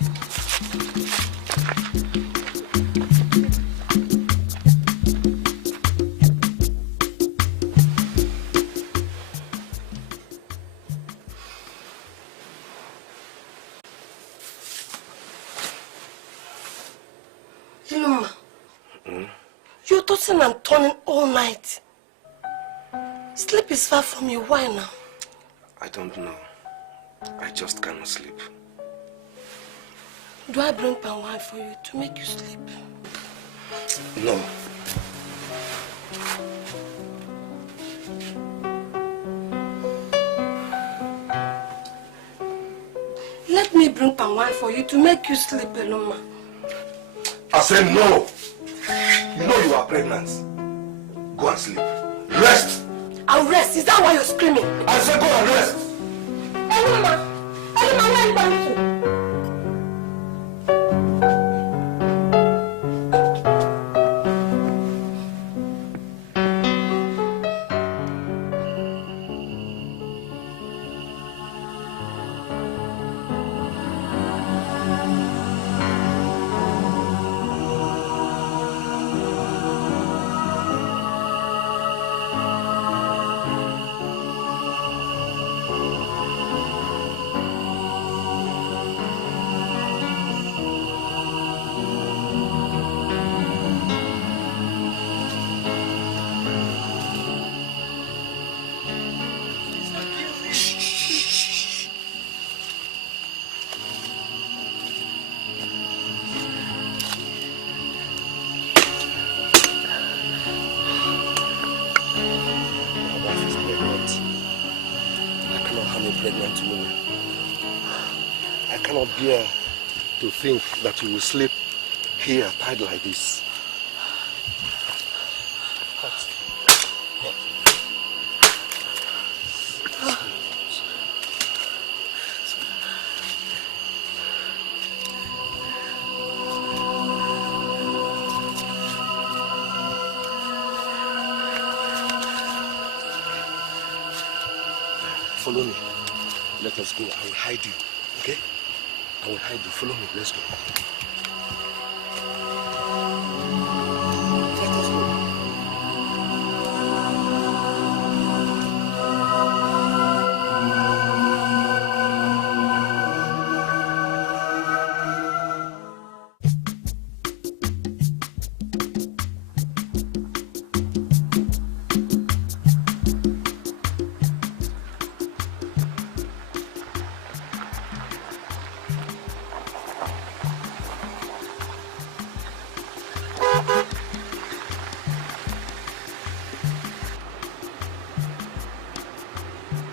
Iluma, you're tossing and turning all night. Sleep is far from you. Why now? I don't know. I just cannot sleep. Do I bring palm wine for you to make you sleep? No. Let me bring palm wine for you to make you sleep, Iluma. I said no. You know you are pregnant. Go and sleep. Rest. I'll rest. Is that why you're screaming? I said go and rest. Iluma, where are you going to? To think that you will sleep here tied like this. Follow me. Let us go. I will hide you. Okay? I will hide you. Follow me. Let's go. Let us go.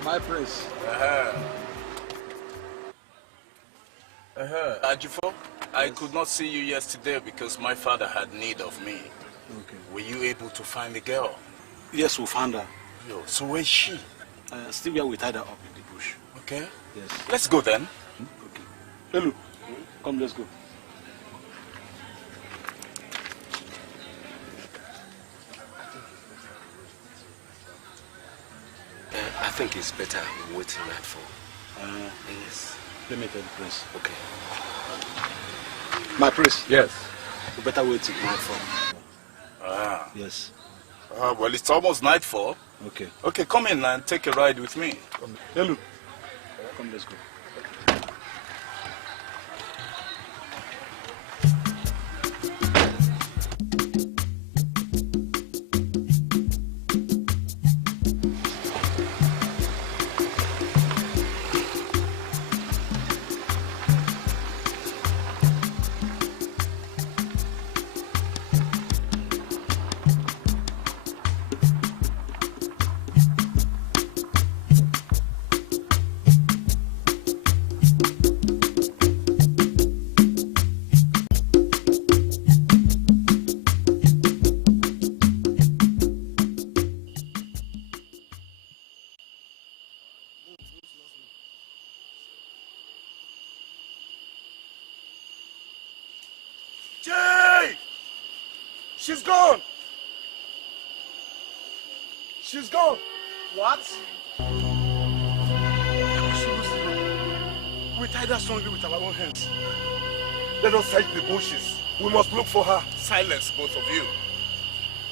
My prince. Ajifo, I could not see you yesterday because my father had need of me. Okay. Were you able to find the girl? Yes, we found her. Yo, so where is she? Still where we tied her up in the bush. Okay. Yes. Let's go then. Okay. Hello. Come, let's go. I think it's better we wait till nightfall. Yes. Let me tell the prince. Okay. My prince. Yes. We better wait till nightfall. Yes. Well, it's almost nightfall. Okay. Okay, come in and take a ride with me. Come. Hello. Come, let's go. She's gone. She's gone. What? We tied her strongly with our own hands. Let us search the bushes. We must look for her. Silence, both of you.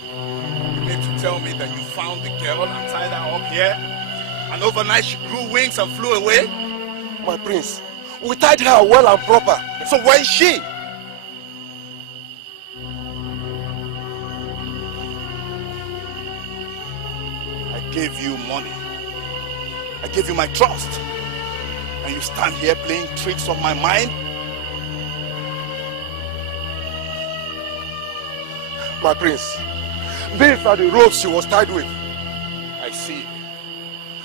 You mean to tell me that you found the girl and tied her up here? And overnight she grew wings and flew away? My prince, we tied her well and proper. So where is she? I gave you money. I gave you my trust. And you stand here playing tricks on my mind? My prince, these are the ropes she was tied with. I see.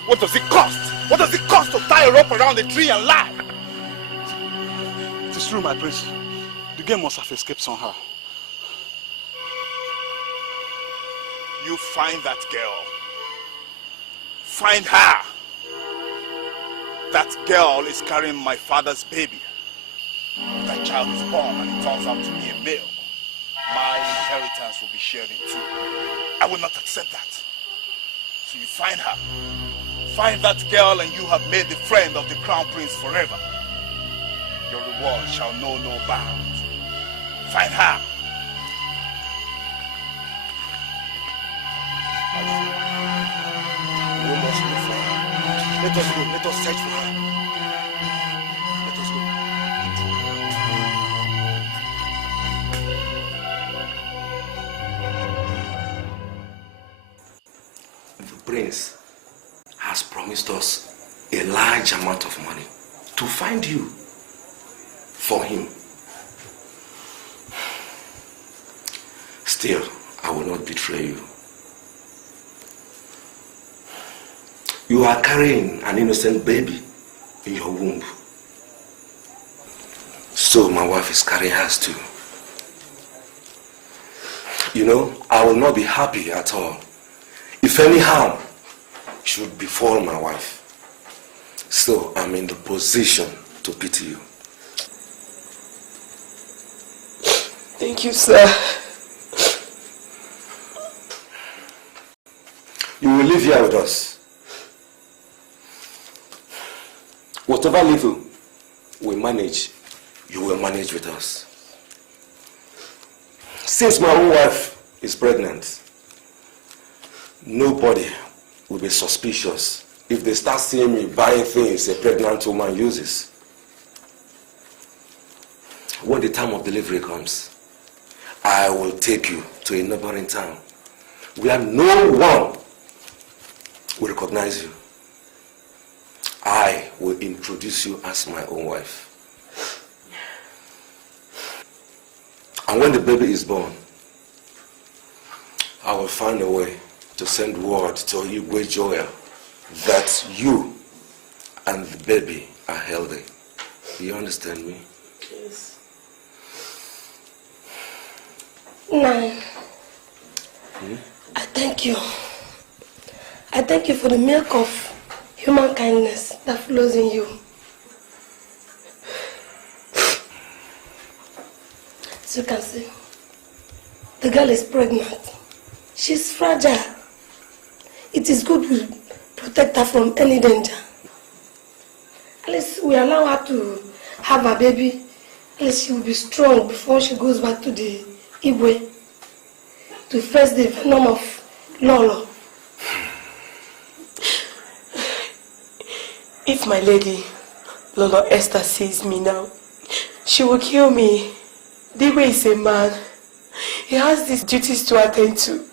What does it cost? What does it cost to tie a rope around a tree and lie? It is true, my prince. The girl must have escaped somehow. You find that girl. Find her. That girl is carrying my father's baby. If that child is born and it turns out to be a male, my inheritance will be shared in two. I will not accept that. So you find her. Find that girl and you have made the friend of the crown prince forever. Your reward shall know no bounds. Find her. We must look for her. Let us go. Let us search for her. Let us go. The prince has promised us a large amount of money to find you for him. Still, I will not betray you. You are carrying an innocent baby in your womb. So my wife is carrying hers too. You know, I will not be happy at all if any harm should befall my wife. So I'm in the position to pity you. Thank you, sir. You will live here with us. Whatever little we manage, you will manage with us. Since my own wife is pregnant, nobody will be suspicious if they start seeing me buying things a pregnant woman uses. When the time of delivery comes, I will take you to a neighboring town where no one will recognize you. I will introduce you as my own wife. And when the baby is born, I will find a way to send word to Igwe Joel that you and the baby are healthy. Do you understand me? Yes. Nine. I thank you. I thank you for the milk of human kindness that flows in you. As you can see, the girl is pregnant. She's fragile. It is good we protect her from any danger. At least we allow her to have a baby. At least she will be strong before she goes back to the Igwe to face the venom of Lolo. If my lady, Lolo Esther, sees me now, she will kill me. Igwe is a man. He has these duties to attend to.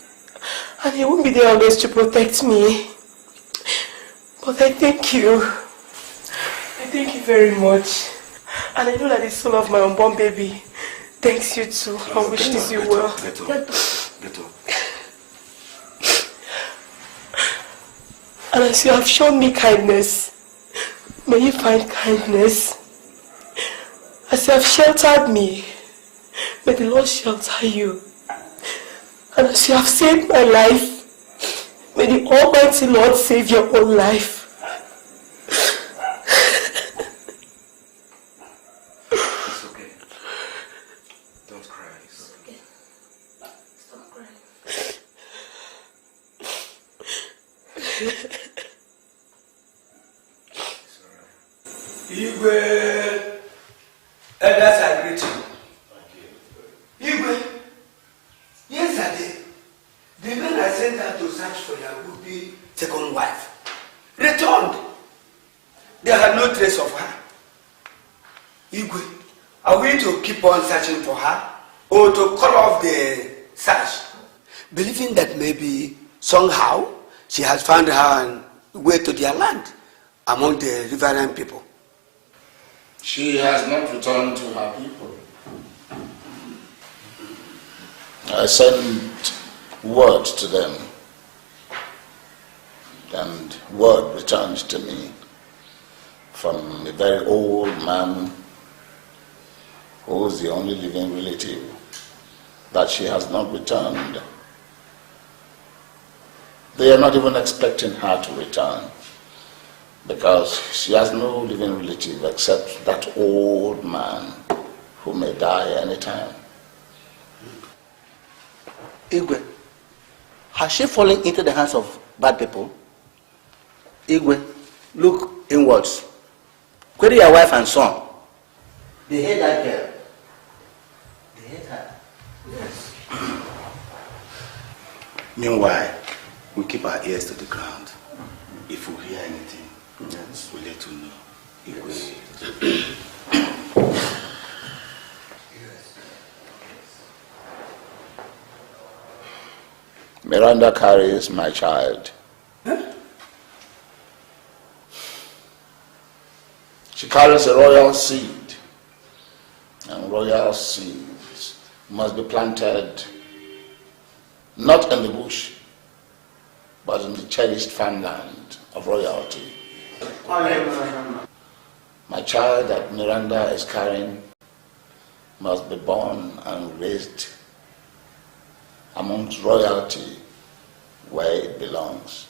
And he won't be there always to protect me. But I thank you. I thank you very much. And I know that the soul of my unborn baby thanks you too. I wishes you well. Get up. And as you have shown me kindness, may you find kindness. As you have sheltered me, may the Lord shelter you. And as you have saved my life, may the Almighty Lord save your own life. It's okay. Don't cry. It's okay. Igwe, elders are greeting. Igwe, yesterday, the men I sent out to search for your would-be second wife returned. They had no trace of her. Igwe, are we to keep on searching for her or to cut off the search, believing that maybe somehow she has found her way to their land among the riverine people? She has not returned to her people. I sent word to them, and word returned to me from a very old man who is the only living relative that she has not returned. They are not even expecting her to return because she has no living relative except that old man who may die anytime. Igwe, has she fallen into the hands of bad people? Igwe, look inwards. Query your wife and son. They hate that girl. They hate her. Yes. Meanwhile, we keep our ears to the ground. If we hear anything, yes, we'll let you know. Yes. Miranda carries my child. Huh? She carries a royal seed, and royal seeds must be planted not in the bush, but in the cherished farmland of royalty. My child that Miranda is carrying must be born and raised amongst royalty where it belongs.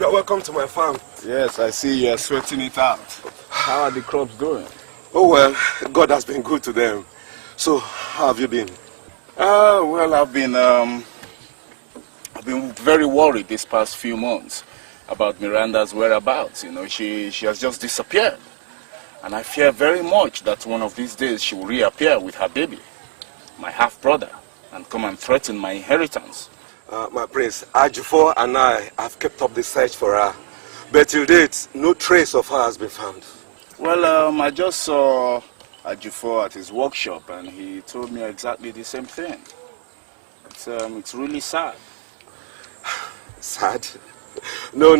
Welcome to my farm. Yes, I see you are sweating it out. How are the crops going? Oh well, God has been good to them. So, how have you been? Well, I've been very worried these past few months about Miranda's whereabouts. You know, she has just disappeared. And I fear very much that one of these days she will reappear with her baby, my half-brother, and come and threaten my inheritance. My prince, Ajufo and I have kept up the search for her. But till date, no trace of her has been found. Well, I just saw Ajufo at his workshop and he told me exactly the same thing. It's really sad. Sad? No,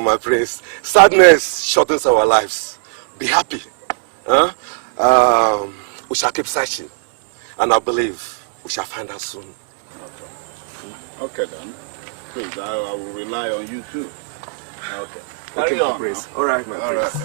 my prince. Sadness shortens our lives. Be happy. Huh? We shall keep searching. And I believe we shall find her soon. Okay then. Please, I will rely on you too. Okay. Okay, Carry on. my prince. All right, my prince.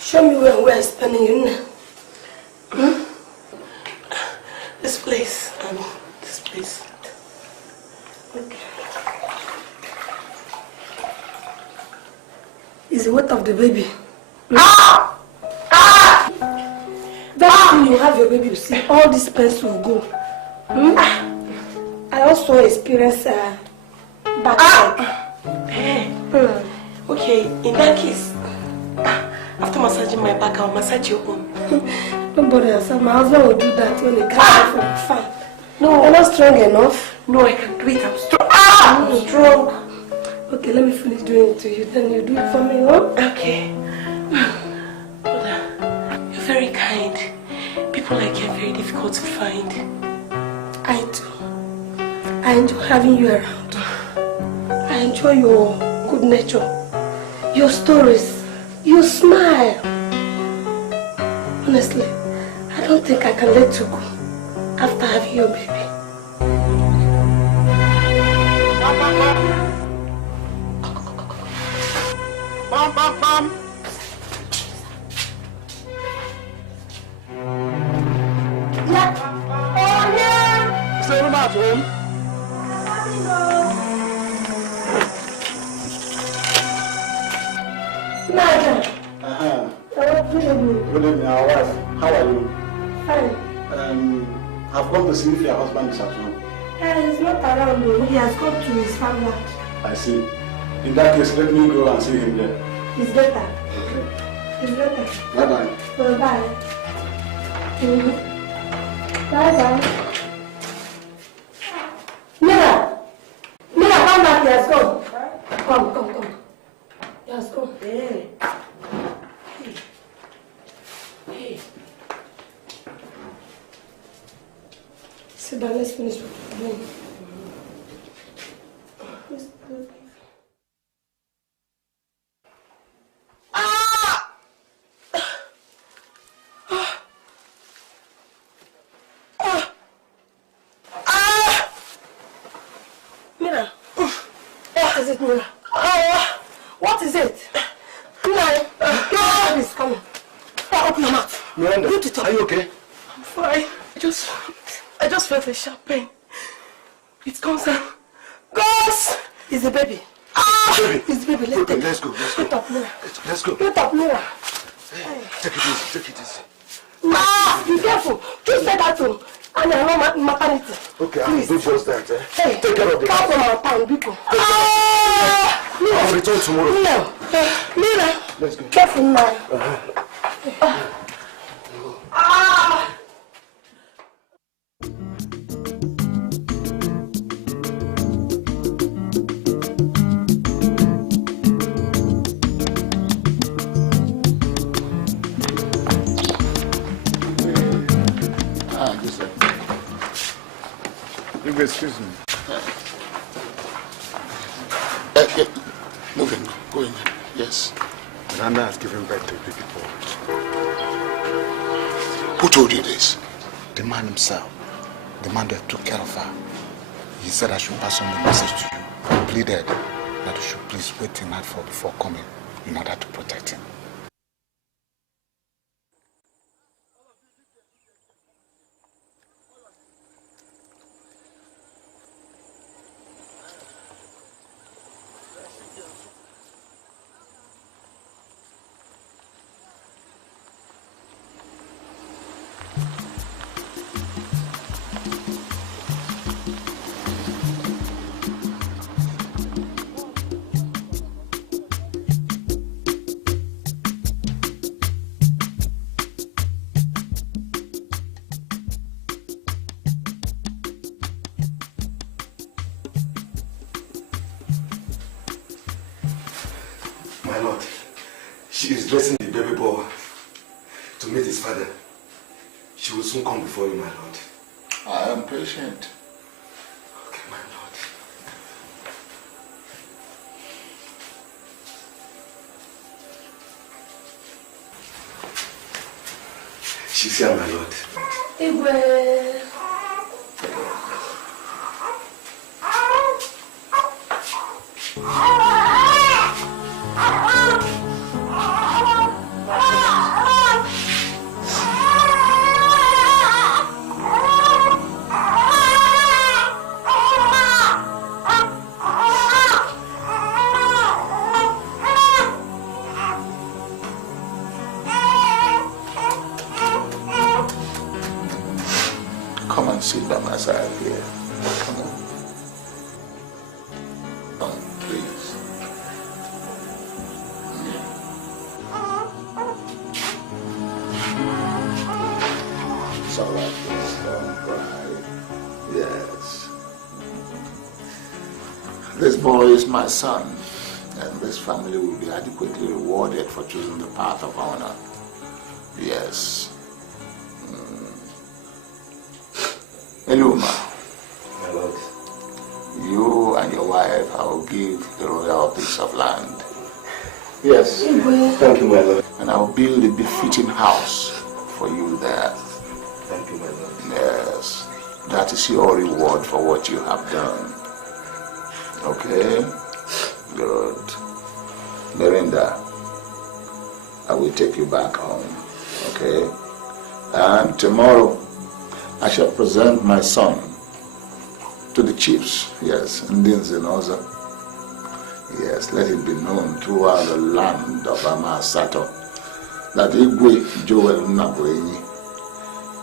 Show me where we're spending you now. the baby. Ah! Ah! Very soon you have your baby, you see, all these pains will go. I also experience backside. Okay, in that case, after massaging my back, I'll massage your own. Don't bother yourself. My husband will do that when he comes back from the farm. No, you're not strong enough. No, I can do it. I'm strong. I'm strong. Okay, let me finish doing it to you. Then you do it for me, huh? Okay. Mother, you're very kind. People like you are very difficult to find. I do. I enjoy having you around. I enjoy your good nature, your stories, your smile. Honestly, I don't think I can let you go after having your baby. Bam, bam, bam. Oh, yeah! Is anyone at home? Good evening. Good evening, our wife. How are you? Fine. I've come to see if your husband is at home. He's not around though. He has gone to his farmland. I see. In that case, let me go and see him there. It's better. Okay. It's better. Bye-bye. Bye-bye. Bye-bye. Mira! Mira, come back. He has gone. Come. He has gone. Hey. Sit down, let's finish what we're doing. Mira, what is it, Mira? What is it? Mira, God is coming. Open your mouth. Miranda, are you okay? I'm fine. I just felt a sharp pain. It comes and goes. It's the baby. Baby. It's the baby. Okay, let's go. Get up, Mira. Let's go. Get up, Mira. Take it easy. Be careful. Just say that to Anna maternity. Okay, I'll do just that. Hey, take care of the come house. from our town, Biko. I'll return tomorrow. Mira. Let's go. Careful now. Excuse me. Move in. Go in. Yes. Miranda has given birth to a baby boy. Who told you this? The man himself. The man that took care of her. He said I should pass on the message to you. I pleaded that you should please wait till nightfall before coming in order to protect him. My lord, she is dressing the baby boy to meet his father. She will soon come before you, my lord. I am patient. Okay, my lord. She's here, my lord. Igwe. and sit by my side here. Come on. Come, please. It's all right, please. Don't cry. Yes. This boy is my son, and this family will be adequately rewarded for choosing the path of honor. Yes. Eluma, my lord, you and your wife, I will give the royal piece of land. Yes. Thank you, my lord. And I will build a befitting house for you there. Thank you, my lord. Yes. That is your reward for what you have done. Okay? Good. Miranda, I will take you back home. Okay? And tomorrow, I shall present my son to the chiefs. Yes, Ndinzenoza. Yes, let it be known throughout the land of Amasato that Igwe Joel Nabwenyi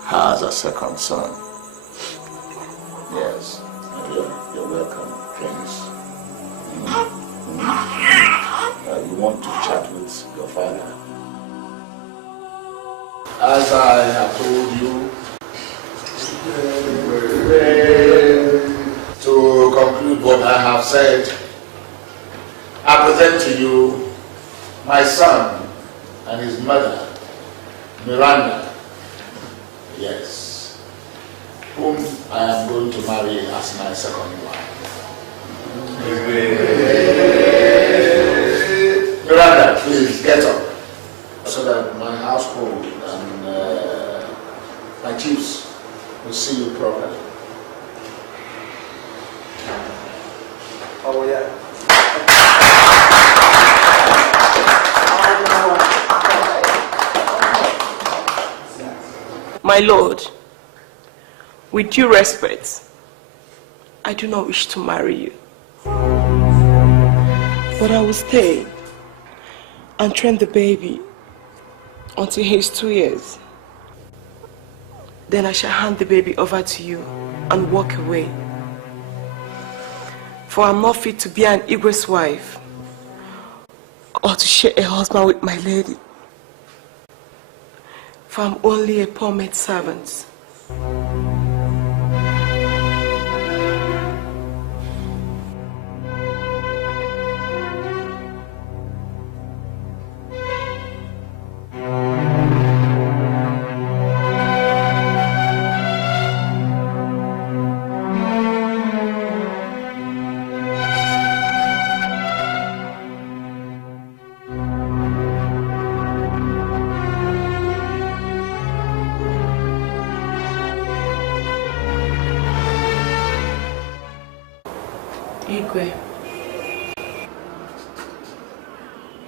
has a second son. Yes, you're welcome, Prince. You want to chat with your father? As I have told you, to conclude what I have said, I present to you my son and his mother, Miranda. Yes, whom I am going to marry as my second wife. Miranda, please get up so that my household and my chiefs will see you properly. Oh, yeah. My lord, with due respect, I do not wish to marry you. But I will stay and train the baby until he is 2 years. Then I shall hand the baby over to you and walk away. For I'm not fit to be an Igwe's wife or to share a husband with my lady. For I'm only a poor maid servant. Igwe.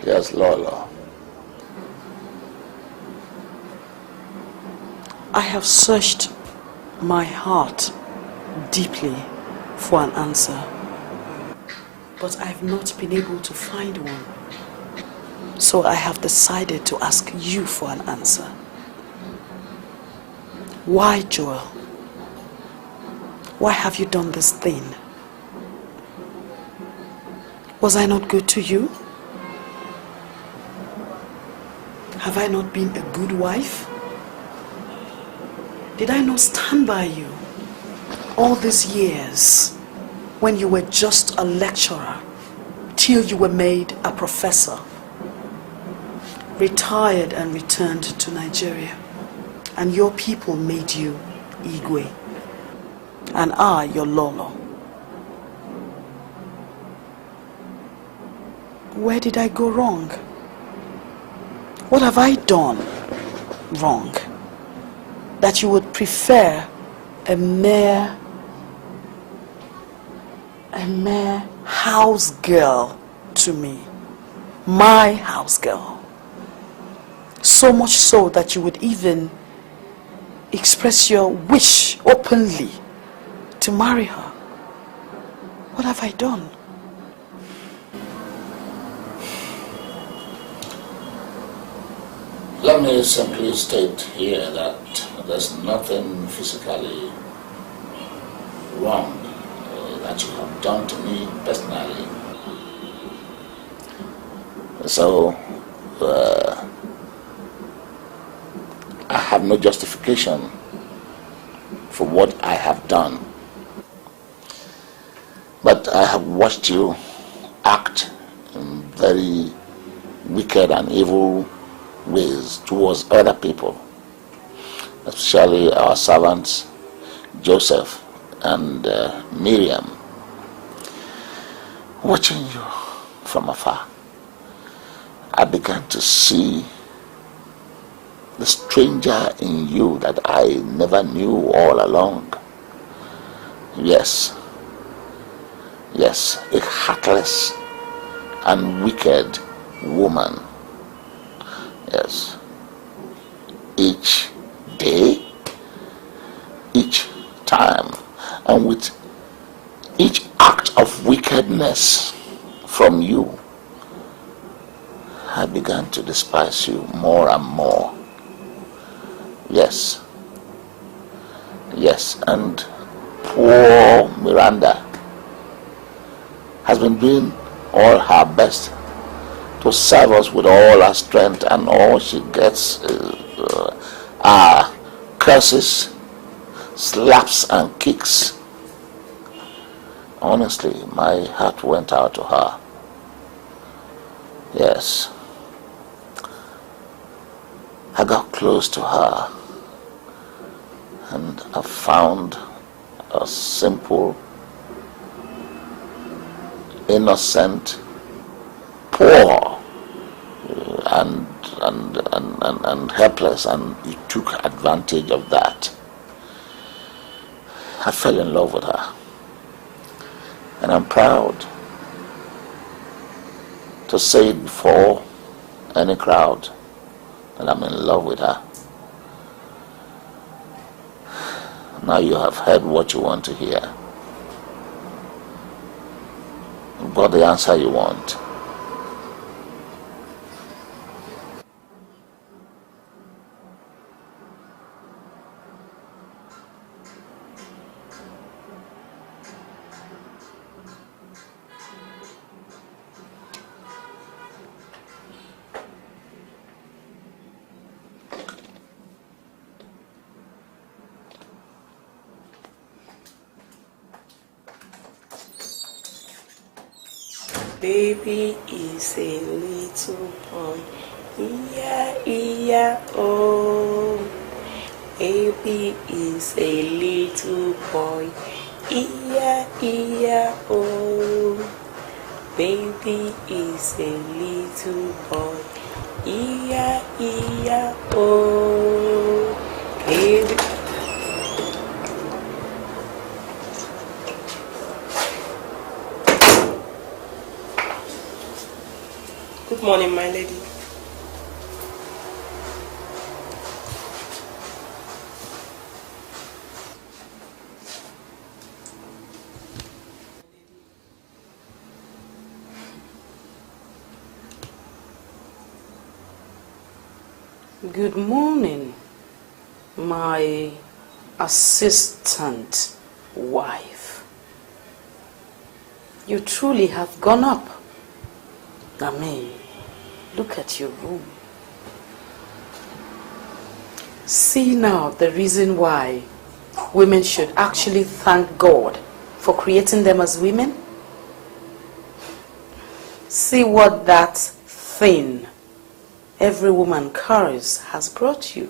Yes, Lola. I have searched my heart deeply for an answer, but I have not been able to find one. So I have decided to ask you for an answer. Why, Joel? Why have you done this thing? Was I not good to you? Have I not been a good wife? Did I not stand by you all these years when you were just a lecturer till you were made a professor, retired and returned to Nigeria, and your people made you Igwe, and I your Lolo? Where did I go wrong? What have I done wrong that you would prefer a mere house girl to me? My house girl. So much so that you would even express your wish openly to marry her. What have I done? Let me simply state here that there's nothing physically wrong that you have done to me personally. So, I have no justification for what I have done. But I have watched you act in very wicked and evil ways towards other people, especially our servants, Joseph and Miriam. Watching you from afar, I began to see the stranger in you that I never knew all along. Yes, a heartless and wicked woman. Yes. Each day, each time, and with each act of wickedness from you, I began to despise you more and more. Yes, and poor Miranda has been doing all her best to serve us with all her strength, and all she gets are curses, slaps and kicks. Honestly, my heart went out to her. Yes. I got close to her and I found a simple, innocent, poor and helpless, and he took advantage of that. I fell in love with her, and I'm proud to say it before any crowd that I'm in love with her. Now you have heard what you want to hear. You've got the answer you want. Baby is a little boy, iya, oh. Baby is a little boy, iya, oh. Baby is a little boy, iya, oh. Baby. Good morning, my lady. Good morning, my assistant wife. You truly have gone up. I mean, look at your room. See now the reason why women should actually thank God for creating them as women. See what that thing every woman carries has brought you.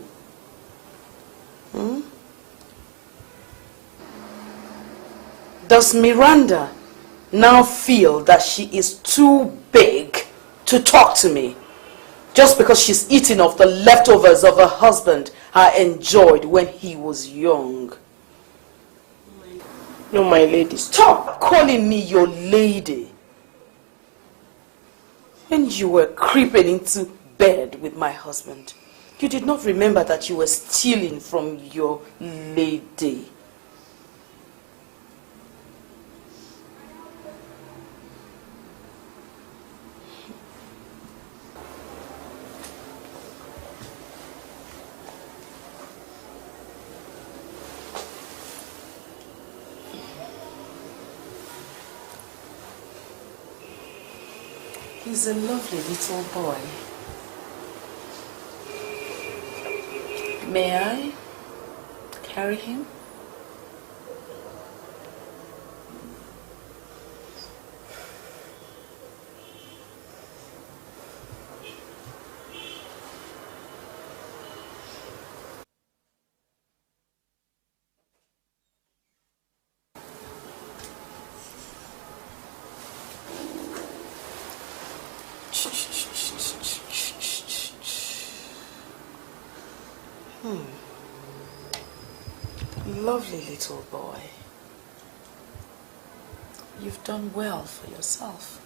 Does Miranda now feel that she is too big to talk to me just because she's eating off the leftovers of her husband I enjoyed when he was young? No, my lady. Stop calling me your lady. When you were creeping into bed with my husband, you did not remember that you were stealing from your lady. He's a lovely little boy. May I carry him? Lovely little boy. You've done well for yourself.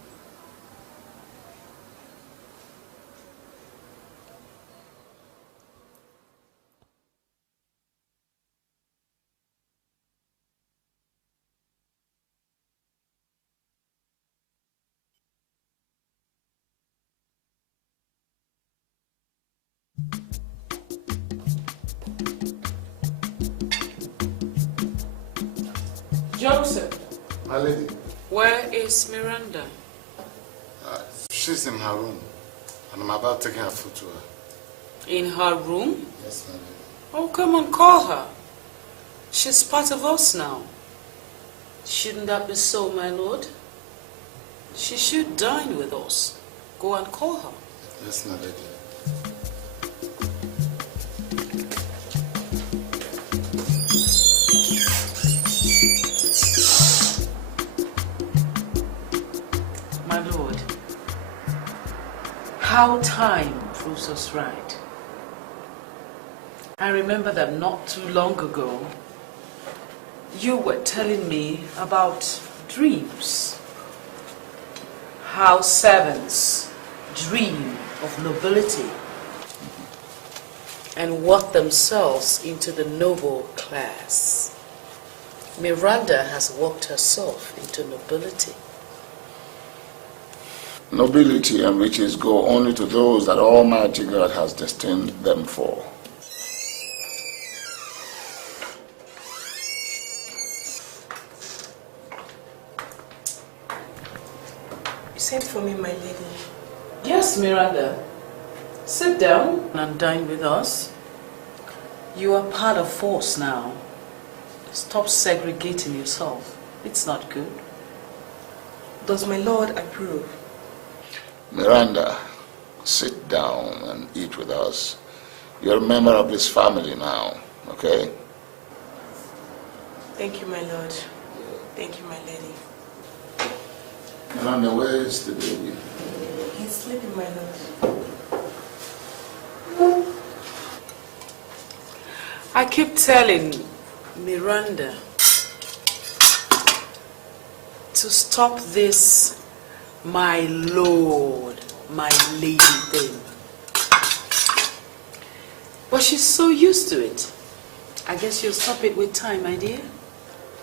Joseph. My lady. Where is Miranda? She's in her room, and I'm about taking her food to her. In her room? Yes, my lady. Oh, come and call her. She's part of us now. Shouldn't that be so, my lord? She should dine with us. Go and call her. Yes, my lady. My lord, how time proves us right. I remember that not too long ago, you were telling me about dreams. How servants dream of nobility and work themselves into the noble class. Miranda has worked herself into nobility. Nobility and riches go only to those that Almighty God has destined them for. You sent for me, my lady. Yes, Miranda. Sit down and dine with us. You are part of force now. Stop segregating yourself. It's not good. Does my lord approve? Miranda, sit down and eat with us. You're a member of this family now, okay? Thank you, my lord. Thank you, my lady. Miranda, where is the baby? He's sleeping, my lord. I keep telling Miranda to stop this my lord, my lady thing. But she's so used to it. I guess you'll stop it with time, my dear.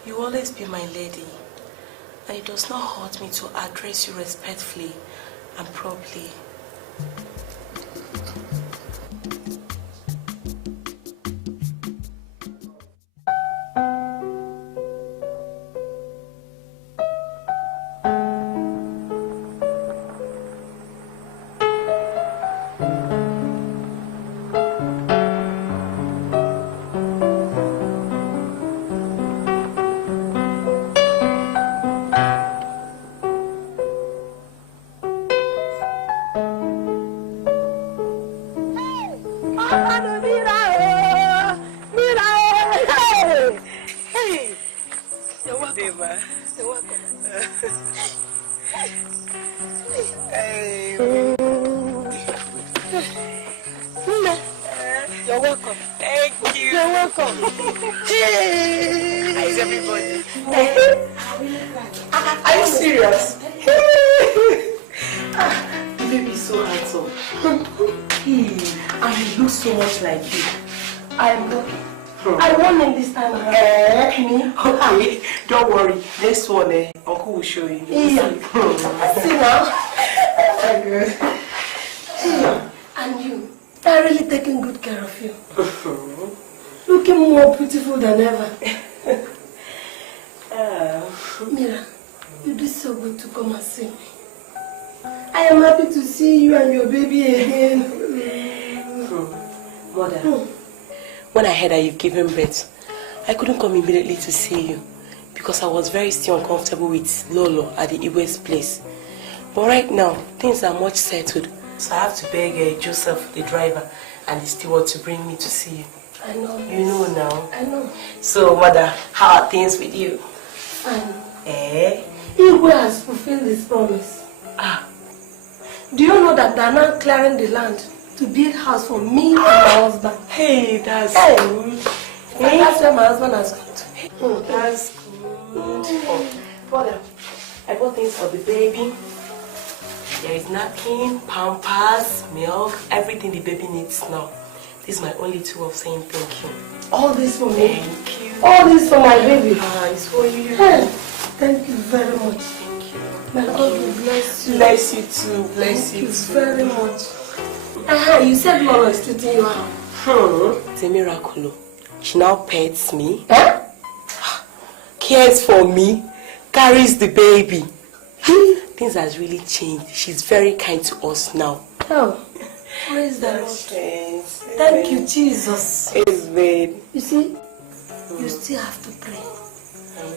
You will always be my lady. And it does not hurt me to address you respectfully and properly. You're welcome. Thank you. You're welcome. Hey. How is everybody? Are you serious? You may be so handsome. And you look so much like you. I am lucky. I won in this time around. Me? Okay, don't worry. Next one, Uncle will show you. Yeah. See now? Good. And you, they're really taking good care of you. Looking more beautiful than ever. Mira, you did so good to come and see me. I am happy to see you and your baby again. Mother, when I heard that you've given birth, I couldn't come immediately to see you because I was very still uncomfortable with Lolo at the Igwe's place. But right now, things are much settled. So I have to beg Joseph, the driver, and the steward to bring me to see you. I know. You know now. I know. So, Mother, how are things with you? Fine. Eh? Igwe has fulfilled his promise. Do you know that they are now clearing the land to build house for me and my husband? Hey, that's good. That's where my husband has come to. That's good. Oh, Mother, I bought things for the baby. There is napkin, pampers, milk, everything the baby needs now. This is my only tool of saying thank you. All this for me? Thank you. All this for my baby? It's for you. Hey, thank you very much. Thank you. My God will bless you. Bless you too. Bless you too. Very much. You said Mama is treating you out. It's a miracle. She now pets me, cares for me, carries the baby. Things has really changed. She's very kind to us now. Oh, praise the Lord. Thank you, Jesus. Amen. You see, you still have to pray.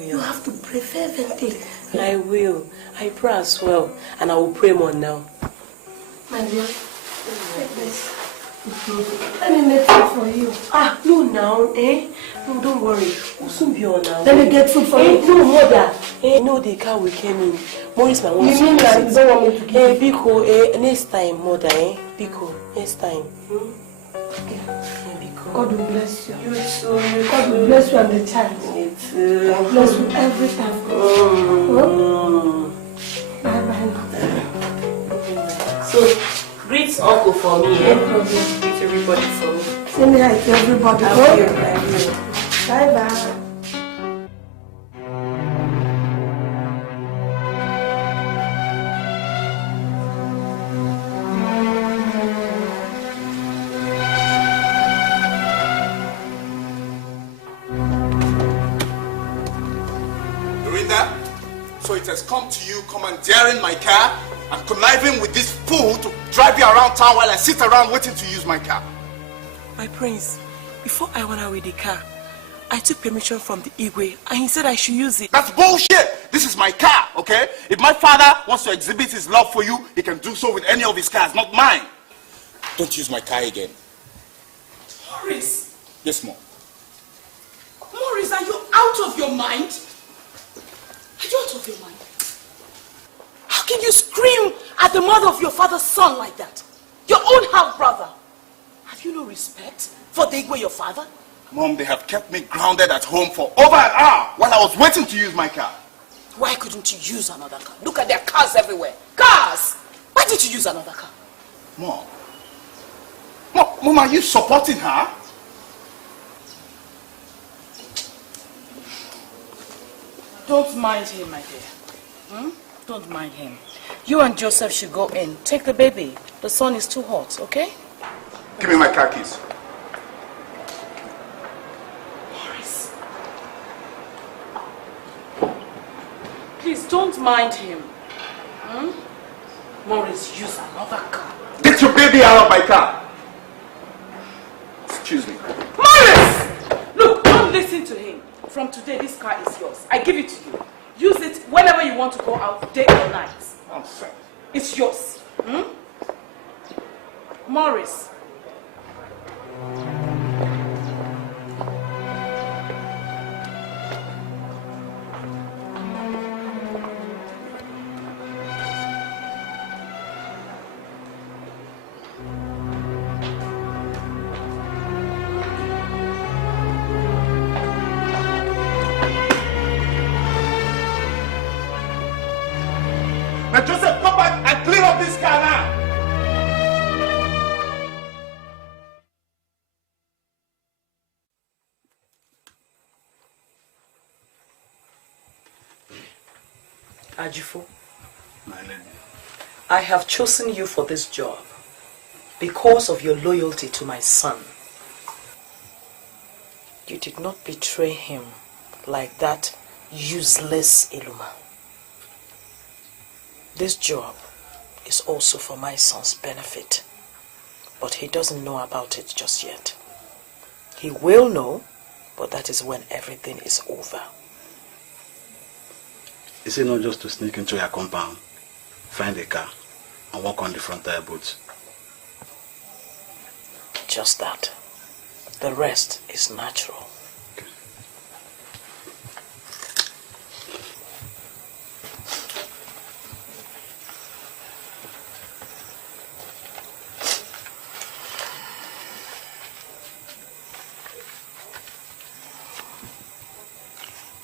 You have to pray fervently. I will. I pray as well. And I will pray more now. My dear, take this. Let me make food for you. No now, eh? No, don't worry. We'll soon be on now. Let me get food for you. No, Mother. No, the car we came in. Maurice, my one. You mean that you don't want me to give you? Biko, next time, Mother, Biko, next time. Okay. Biko. God will bless you. You too. God will bless you and the child. Me too. God bless you every time. Bye-bye now. So, greet Uncle for me, eh? Greet everybody for me. Say me hi to everybody. I will. Bye-bye. Miranda, so it has come to you commandeering my car and conniving with this fool to drive you around town while I sit around waiting to use my car. My prince, before I went out with the car, I took permission from the Igwe and he said I should use it. That's bullshit! This is my car, okay? If my father wants to exhibit his love for you, he can do so with any of his cars, not mine. Don't use my car again. Maurice! Yes, Mom. Maurice, are you out of your mind? Are you out of your mind? How can you scream at the mother of your father's son like that? Your own half-brother. Have you no respect for the Igwe, your father? Mom, they have kept me grounded at home for over an hour while I was waiting to use my car. Why couldn't you use another car? Look at their cars everywhere. Cars! Why did you use another car? Mom, are you supporting her? Don't mind him, my dear. Don't mind him. You and Joseph should go in. Take the baby. The sun is too hot, okay? Give me my car keys. Maurice. Please, don't mind him. Maurice, use another car. Get your baby out of my car. Excuse me. Maurice! Look, don't listen to him. From today, this car is yours. I give it to you. Use it whenever you want to go out, day or night. Nonsense. It's yours. Maurice. Now, Joseph, come back and clean up this car now. Ajifo, I have chosen you for this job because of your loyalty to my son. You did not betray him like that useless Eluma. This job is also for my son's benefit. But he doesn't know about it just yet. He will know, but that is when everything is over. Is it not just to sneak into your compound, find a car, and walk on the front tire boots? Just that. The rest is natural. Okay.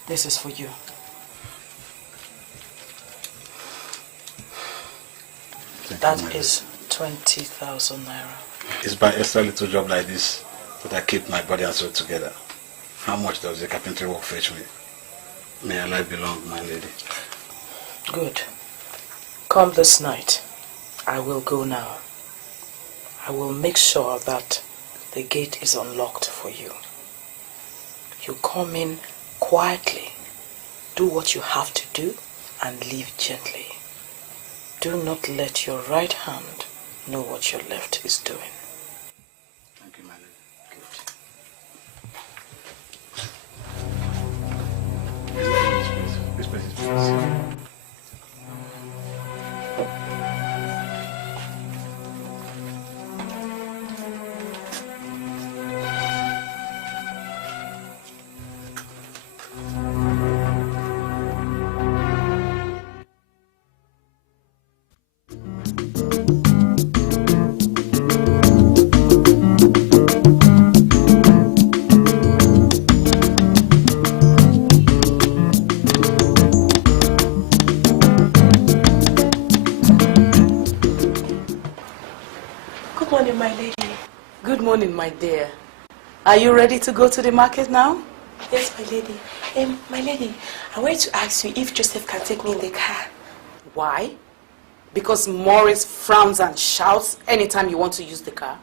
This is for you. That is 20,000 naira. It's by extra little job like this that I keep my body and soul together. How much does the carpentry work fetch me? May our life belong, my lady. Good. Come this night. I will go now. I will make sure that the gate is unlocked for you. You come in quietly, do what you have to do, and leave gently. Do not let your right hand know what your left is doing. Thank you, my lady. This place is beautiful. Good morning, my dear. Are you ready to go to the market now? Yes, my lady. My lady, I wanted to ask you if Joseph can take me in the car. Why? Because Morris frowns and shouts anytime you want to use the car?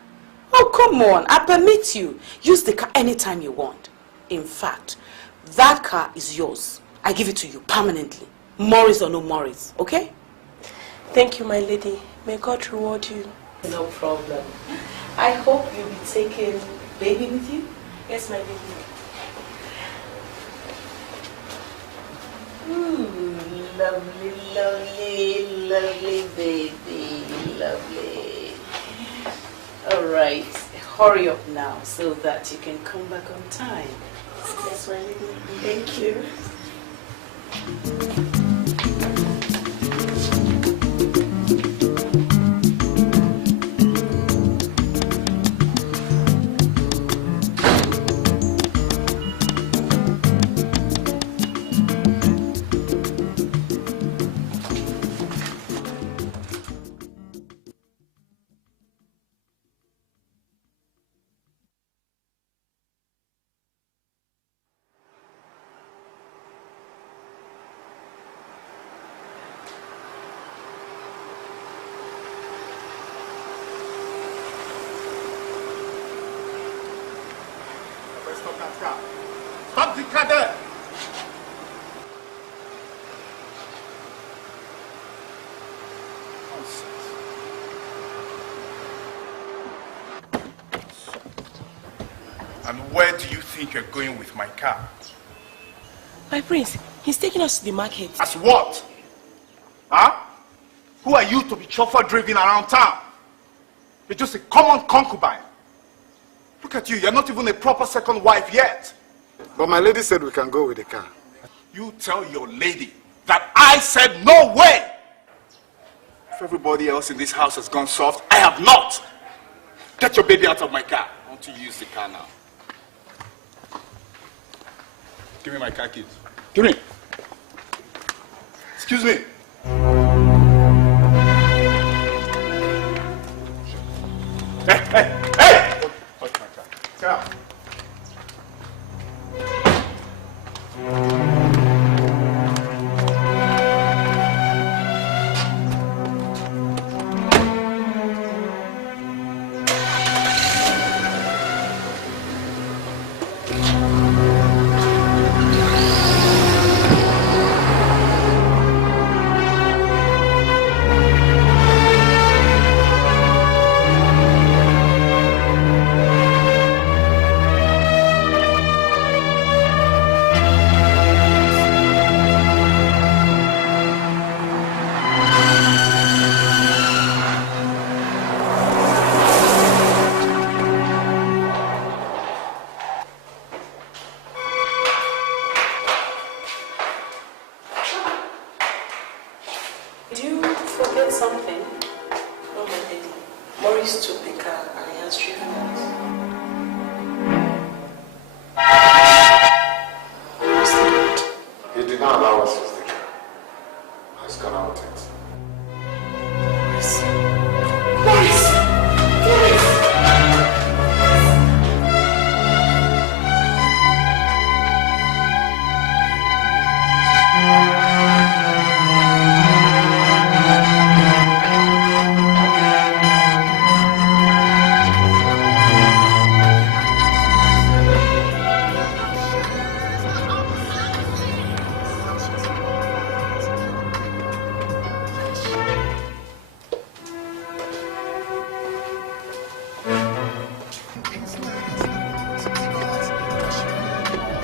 Oh, come on. I permit you. Use the car anytime you want. In fact, that car is yours. I give it to you permanently. Morris or no Morris, okay? Thank you, my lady. May God reward you. No problem. I hope you'll be taking baby with you. Yes, my lady. Lovely, lovely, lovely baby, lovely. All right, hurry up now so that you can come back on time. Yes, my lady. Thank you. Stop the car there! And where do you think you're going with my car? My prince, he's taking us to the market. As what? Huh? Who are you to be chauffeur driving around town? You're just a common concubine. Look at you, you're not even a proper second wife yet. But my lady said we can go with the car. You tell your lady that I said no way! If everybody else in this house has gone soft, I have not! Get your baby out of my car. I want to use the car now. Give me my car keys. Give me. Excuse me. Hey! Touch my car. Get out.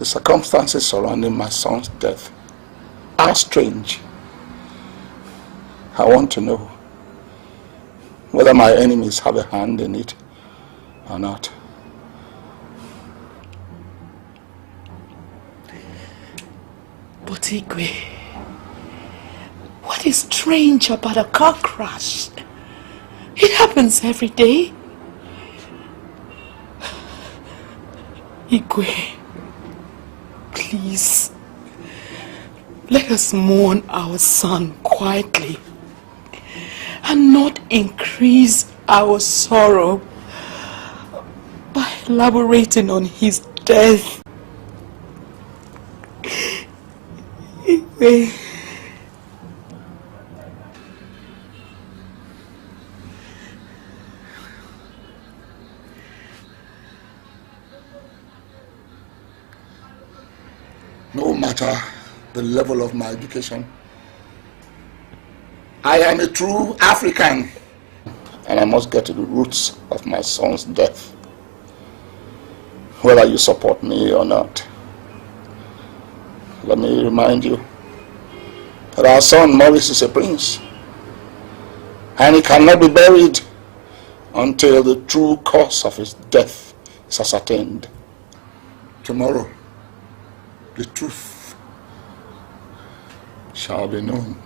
The circumstances surrounding my son's death are strange. I want to know whether my enemies have a hand in it or not. But Igwe, what is strange about a car crash? It happens every day. Igwe, please, let us mourn our son quietly and not increase our sorrow by elaborating on his death. Igwe. No matter the level of my education, I am a true African, and I must get to the roots of my son's death, whether you support me or not. Let me remind you that our son Maurice is a prince, and he cannot be buried until the true cause of his death is ascertained. Tomorrow, the truth shall be known.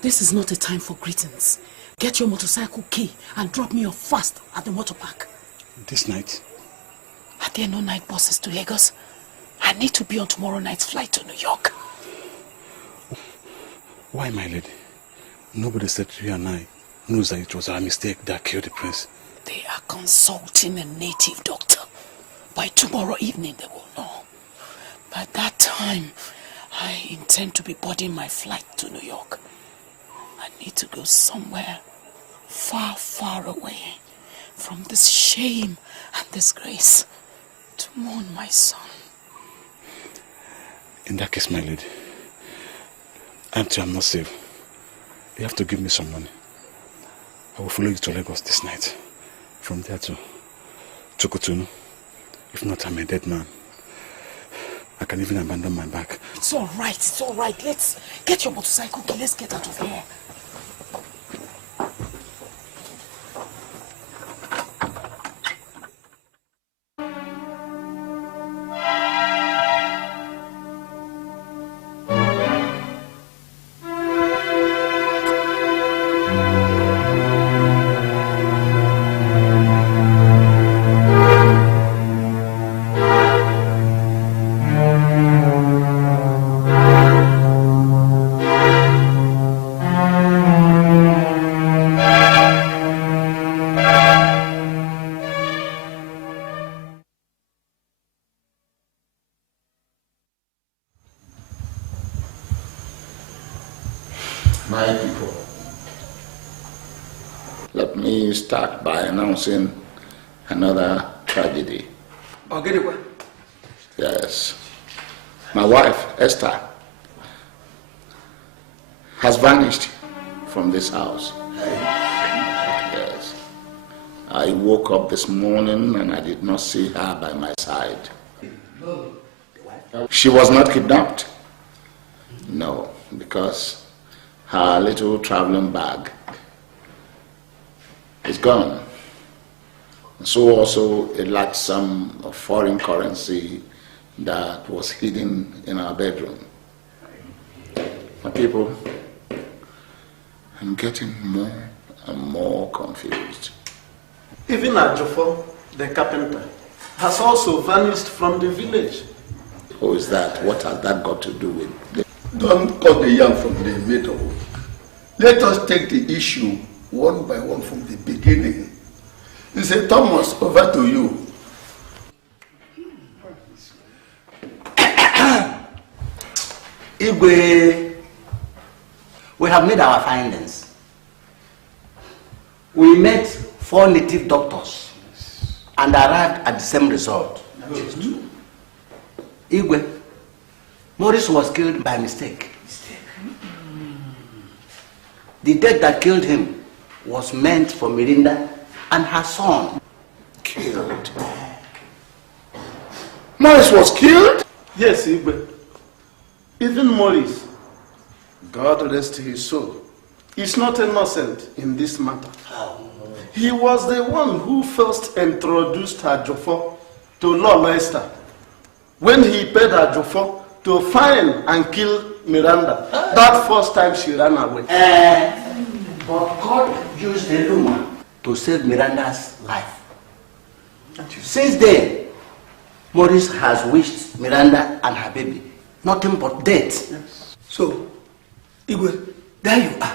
This is not a time for greetings. Get your motorcycle key and drop me off fast at the motor park. This night? Are there no night buses to Lagos? I need to be on tomorrow night's flight to New York. Why, my lady? Nobody said you and I knows that it was our mistake that killed the prince. They are consulting a native doctor. By tomorrow evening they will know. By that time, I intend to be boarding my flight to New York. I need to go somewhere far, far away from this shame and disgrace to mourn my son. In that case, my lady, I'm not safe. You have to give me some money. I will follow you to Lagos this night. From there to Cotonou. If not, I'm a dead man. I can even abandon my bag. It's all right, it's all right. Let's get your motorcycle key. Let's get out of here. My people. Let me start by announcing another tragedy. Yes. My wife, Esther, has vanished from this house. Yes. I woke up this morning and I did not see her by my side. She was not kidnapped. No, because her little traveling bag is gone. So also a large sum of foreign currency that was hidden in our bedroom. My people, I'm getting more and more confused. Even Ajofo, the carpenter, has also vanished from the village. Who is that? What has that got to do with the... Don't cut the yarn from the middle. Let us take the issue one by one from the beginning. Mr. Thomas, over to you. Igwe, we have made our findings. We met 4 native doctors and arrived at the same result. Igwe, Maurice was killed by mistake. The death that killed him was meant for Miranda and her son. Killed? Maurice was killed? Yes, Igwe. Even Maurice, God rest his soul, is not innocent in this matter. He was the one who first introduced Ajofo to Lolo Esther when he paid Ajofo to find and kill Miranda. That first time she ran away. But God used a woman to save Miranda's life. Since then, Maurice has wished Miranda and her baby nothing but death. Yes. So, Igwe, there you are.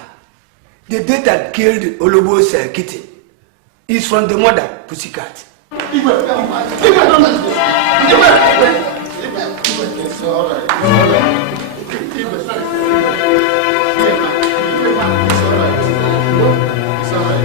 The death that killed Olobo's kitty is from the mother, Pussycat. Igwe, come on. Igwe, don't let this. Igwe, it's all right. It's all right. Igwe, it's all right. It's all right.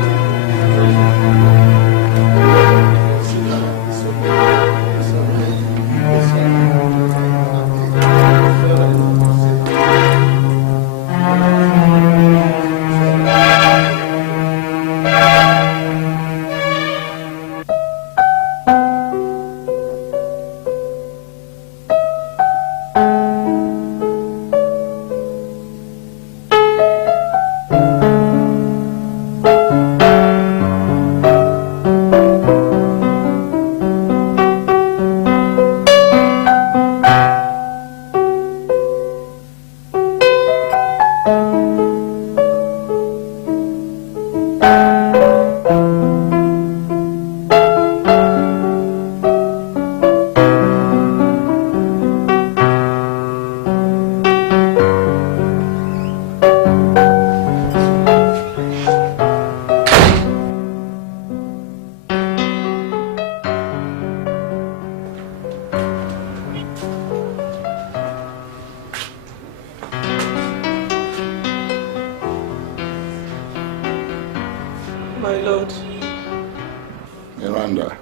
Miranda,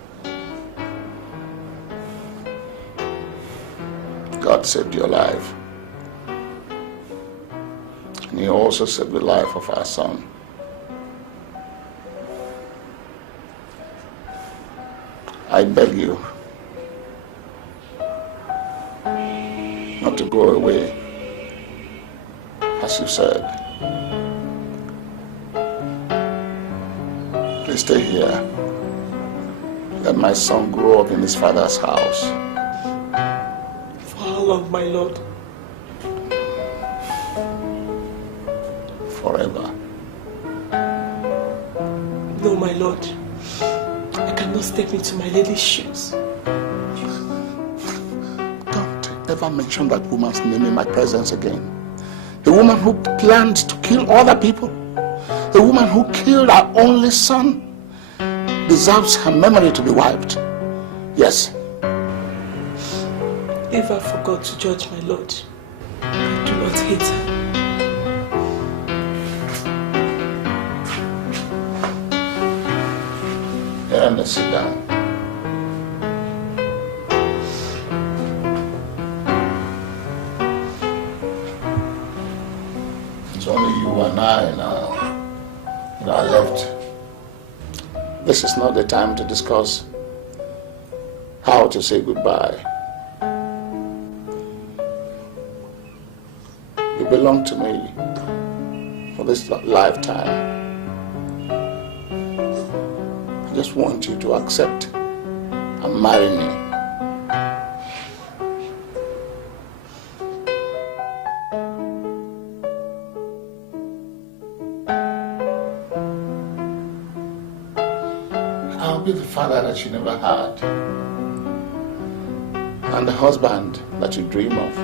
God saved your life. And He also saved the life of our son. I beg you not to go away, as you said. Please stay here. Let my son grow up in his father's house. For how long, my lord? Forever. No, my lord. I cannot step into my lady's shoes. Don't ever mention that woman's name in my presence again. A woman who planned to kill other people. A woman who killed her only son deserves her memory to be wiped. Yes. If I forgot to judge my lord, I do not hate her. Miranda, sit down. It's only you and I now that are left. This is not the time to discuss how to say goodbye. You belong to me for this lifetime. I just want you to accept and marry me. I'll be the father that you never had, and the husband that you dream of.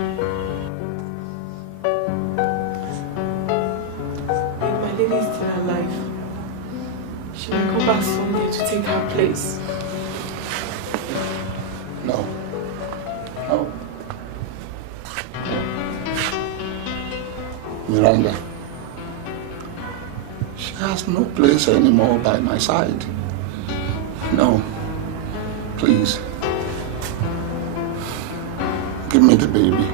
If my lady is still alive, she will come back someday to take her place. No. No. Miranda, she has no place anymore by my side. No. Please. Give me the baby.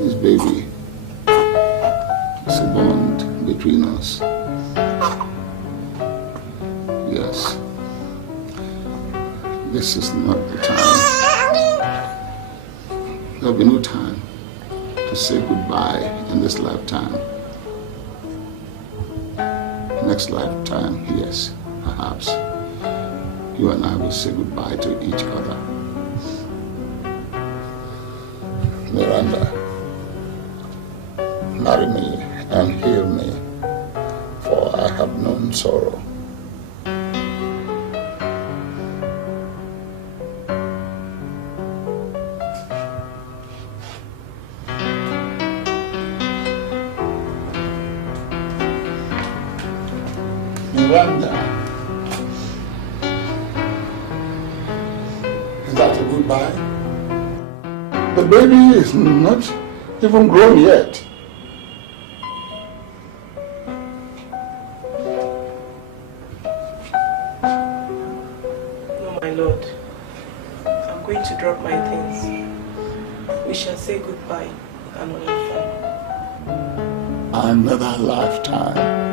This baby is a bond between us. Yes. This is not the time. There'll be no time to say goodbye in this lifetime. Next lifetime, yes, perhaps, you and I will say goodbye to each other. Miranda, marry me and heal me, for I have known sorrow. Miranda, is that a goodbye? The baby is not even grown yet. No, my lord. I'm going to drop my things. We shall say goodbye in another time. Another lifetime.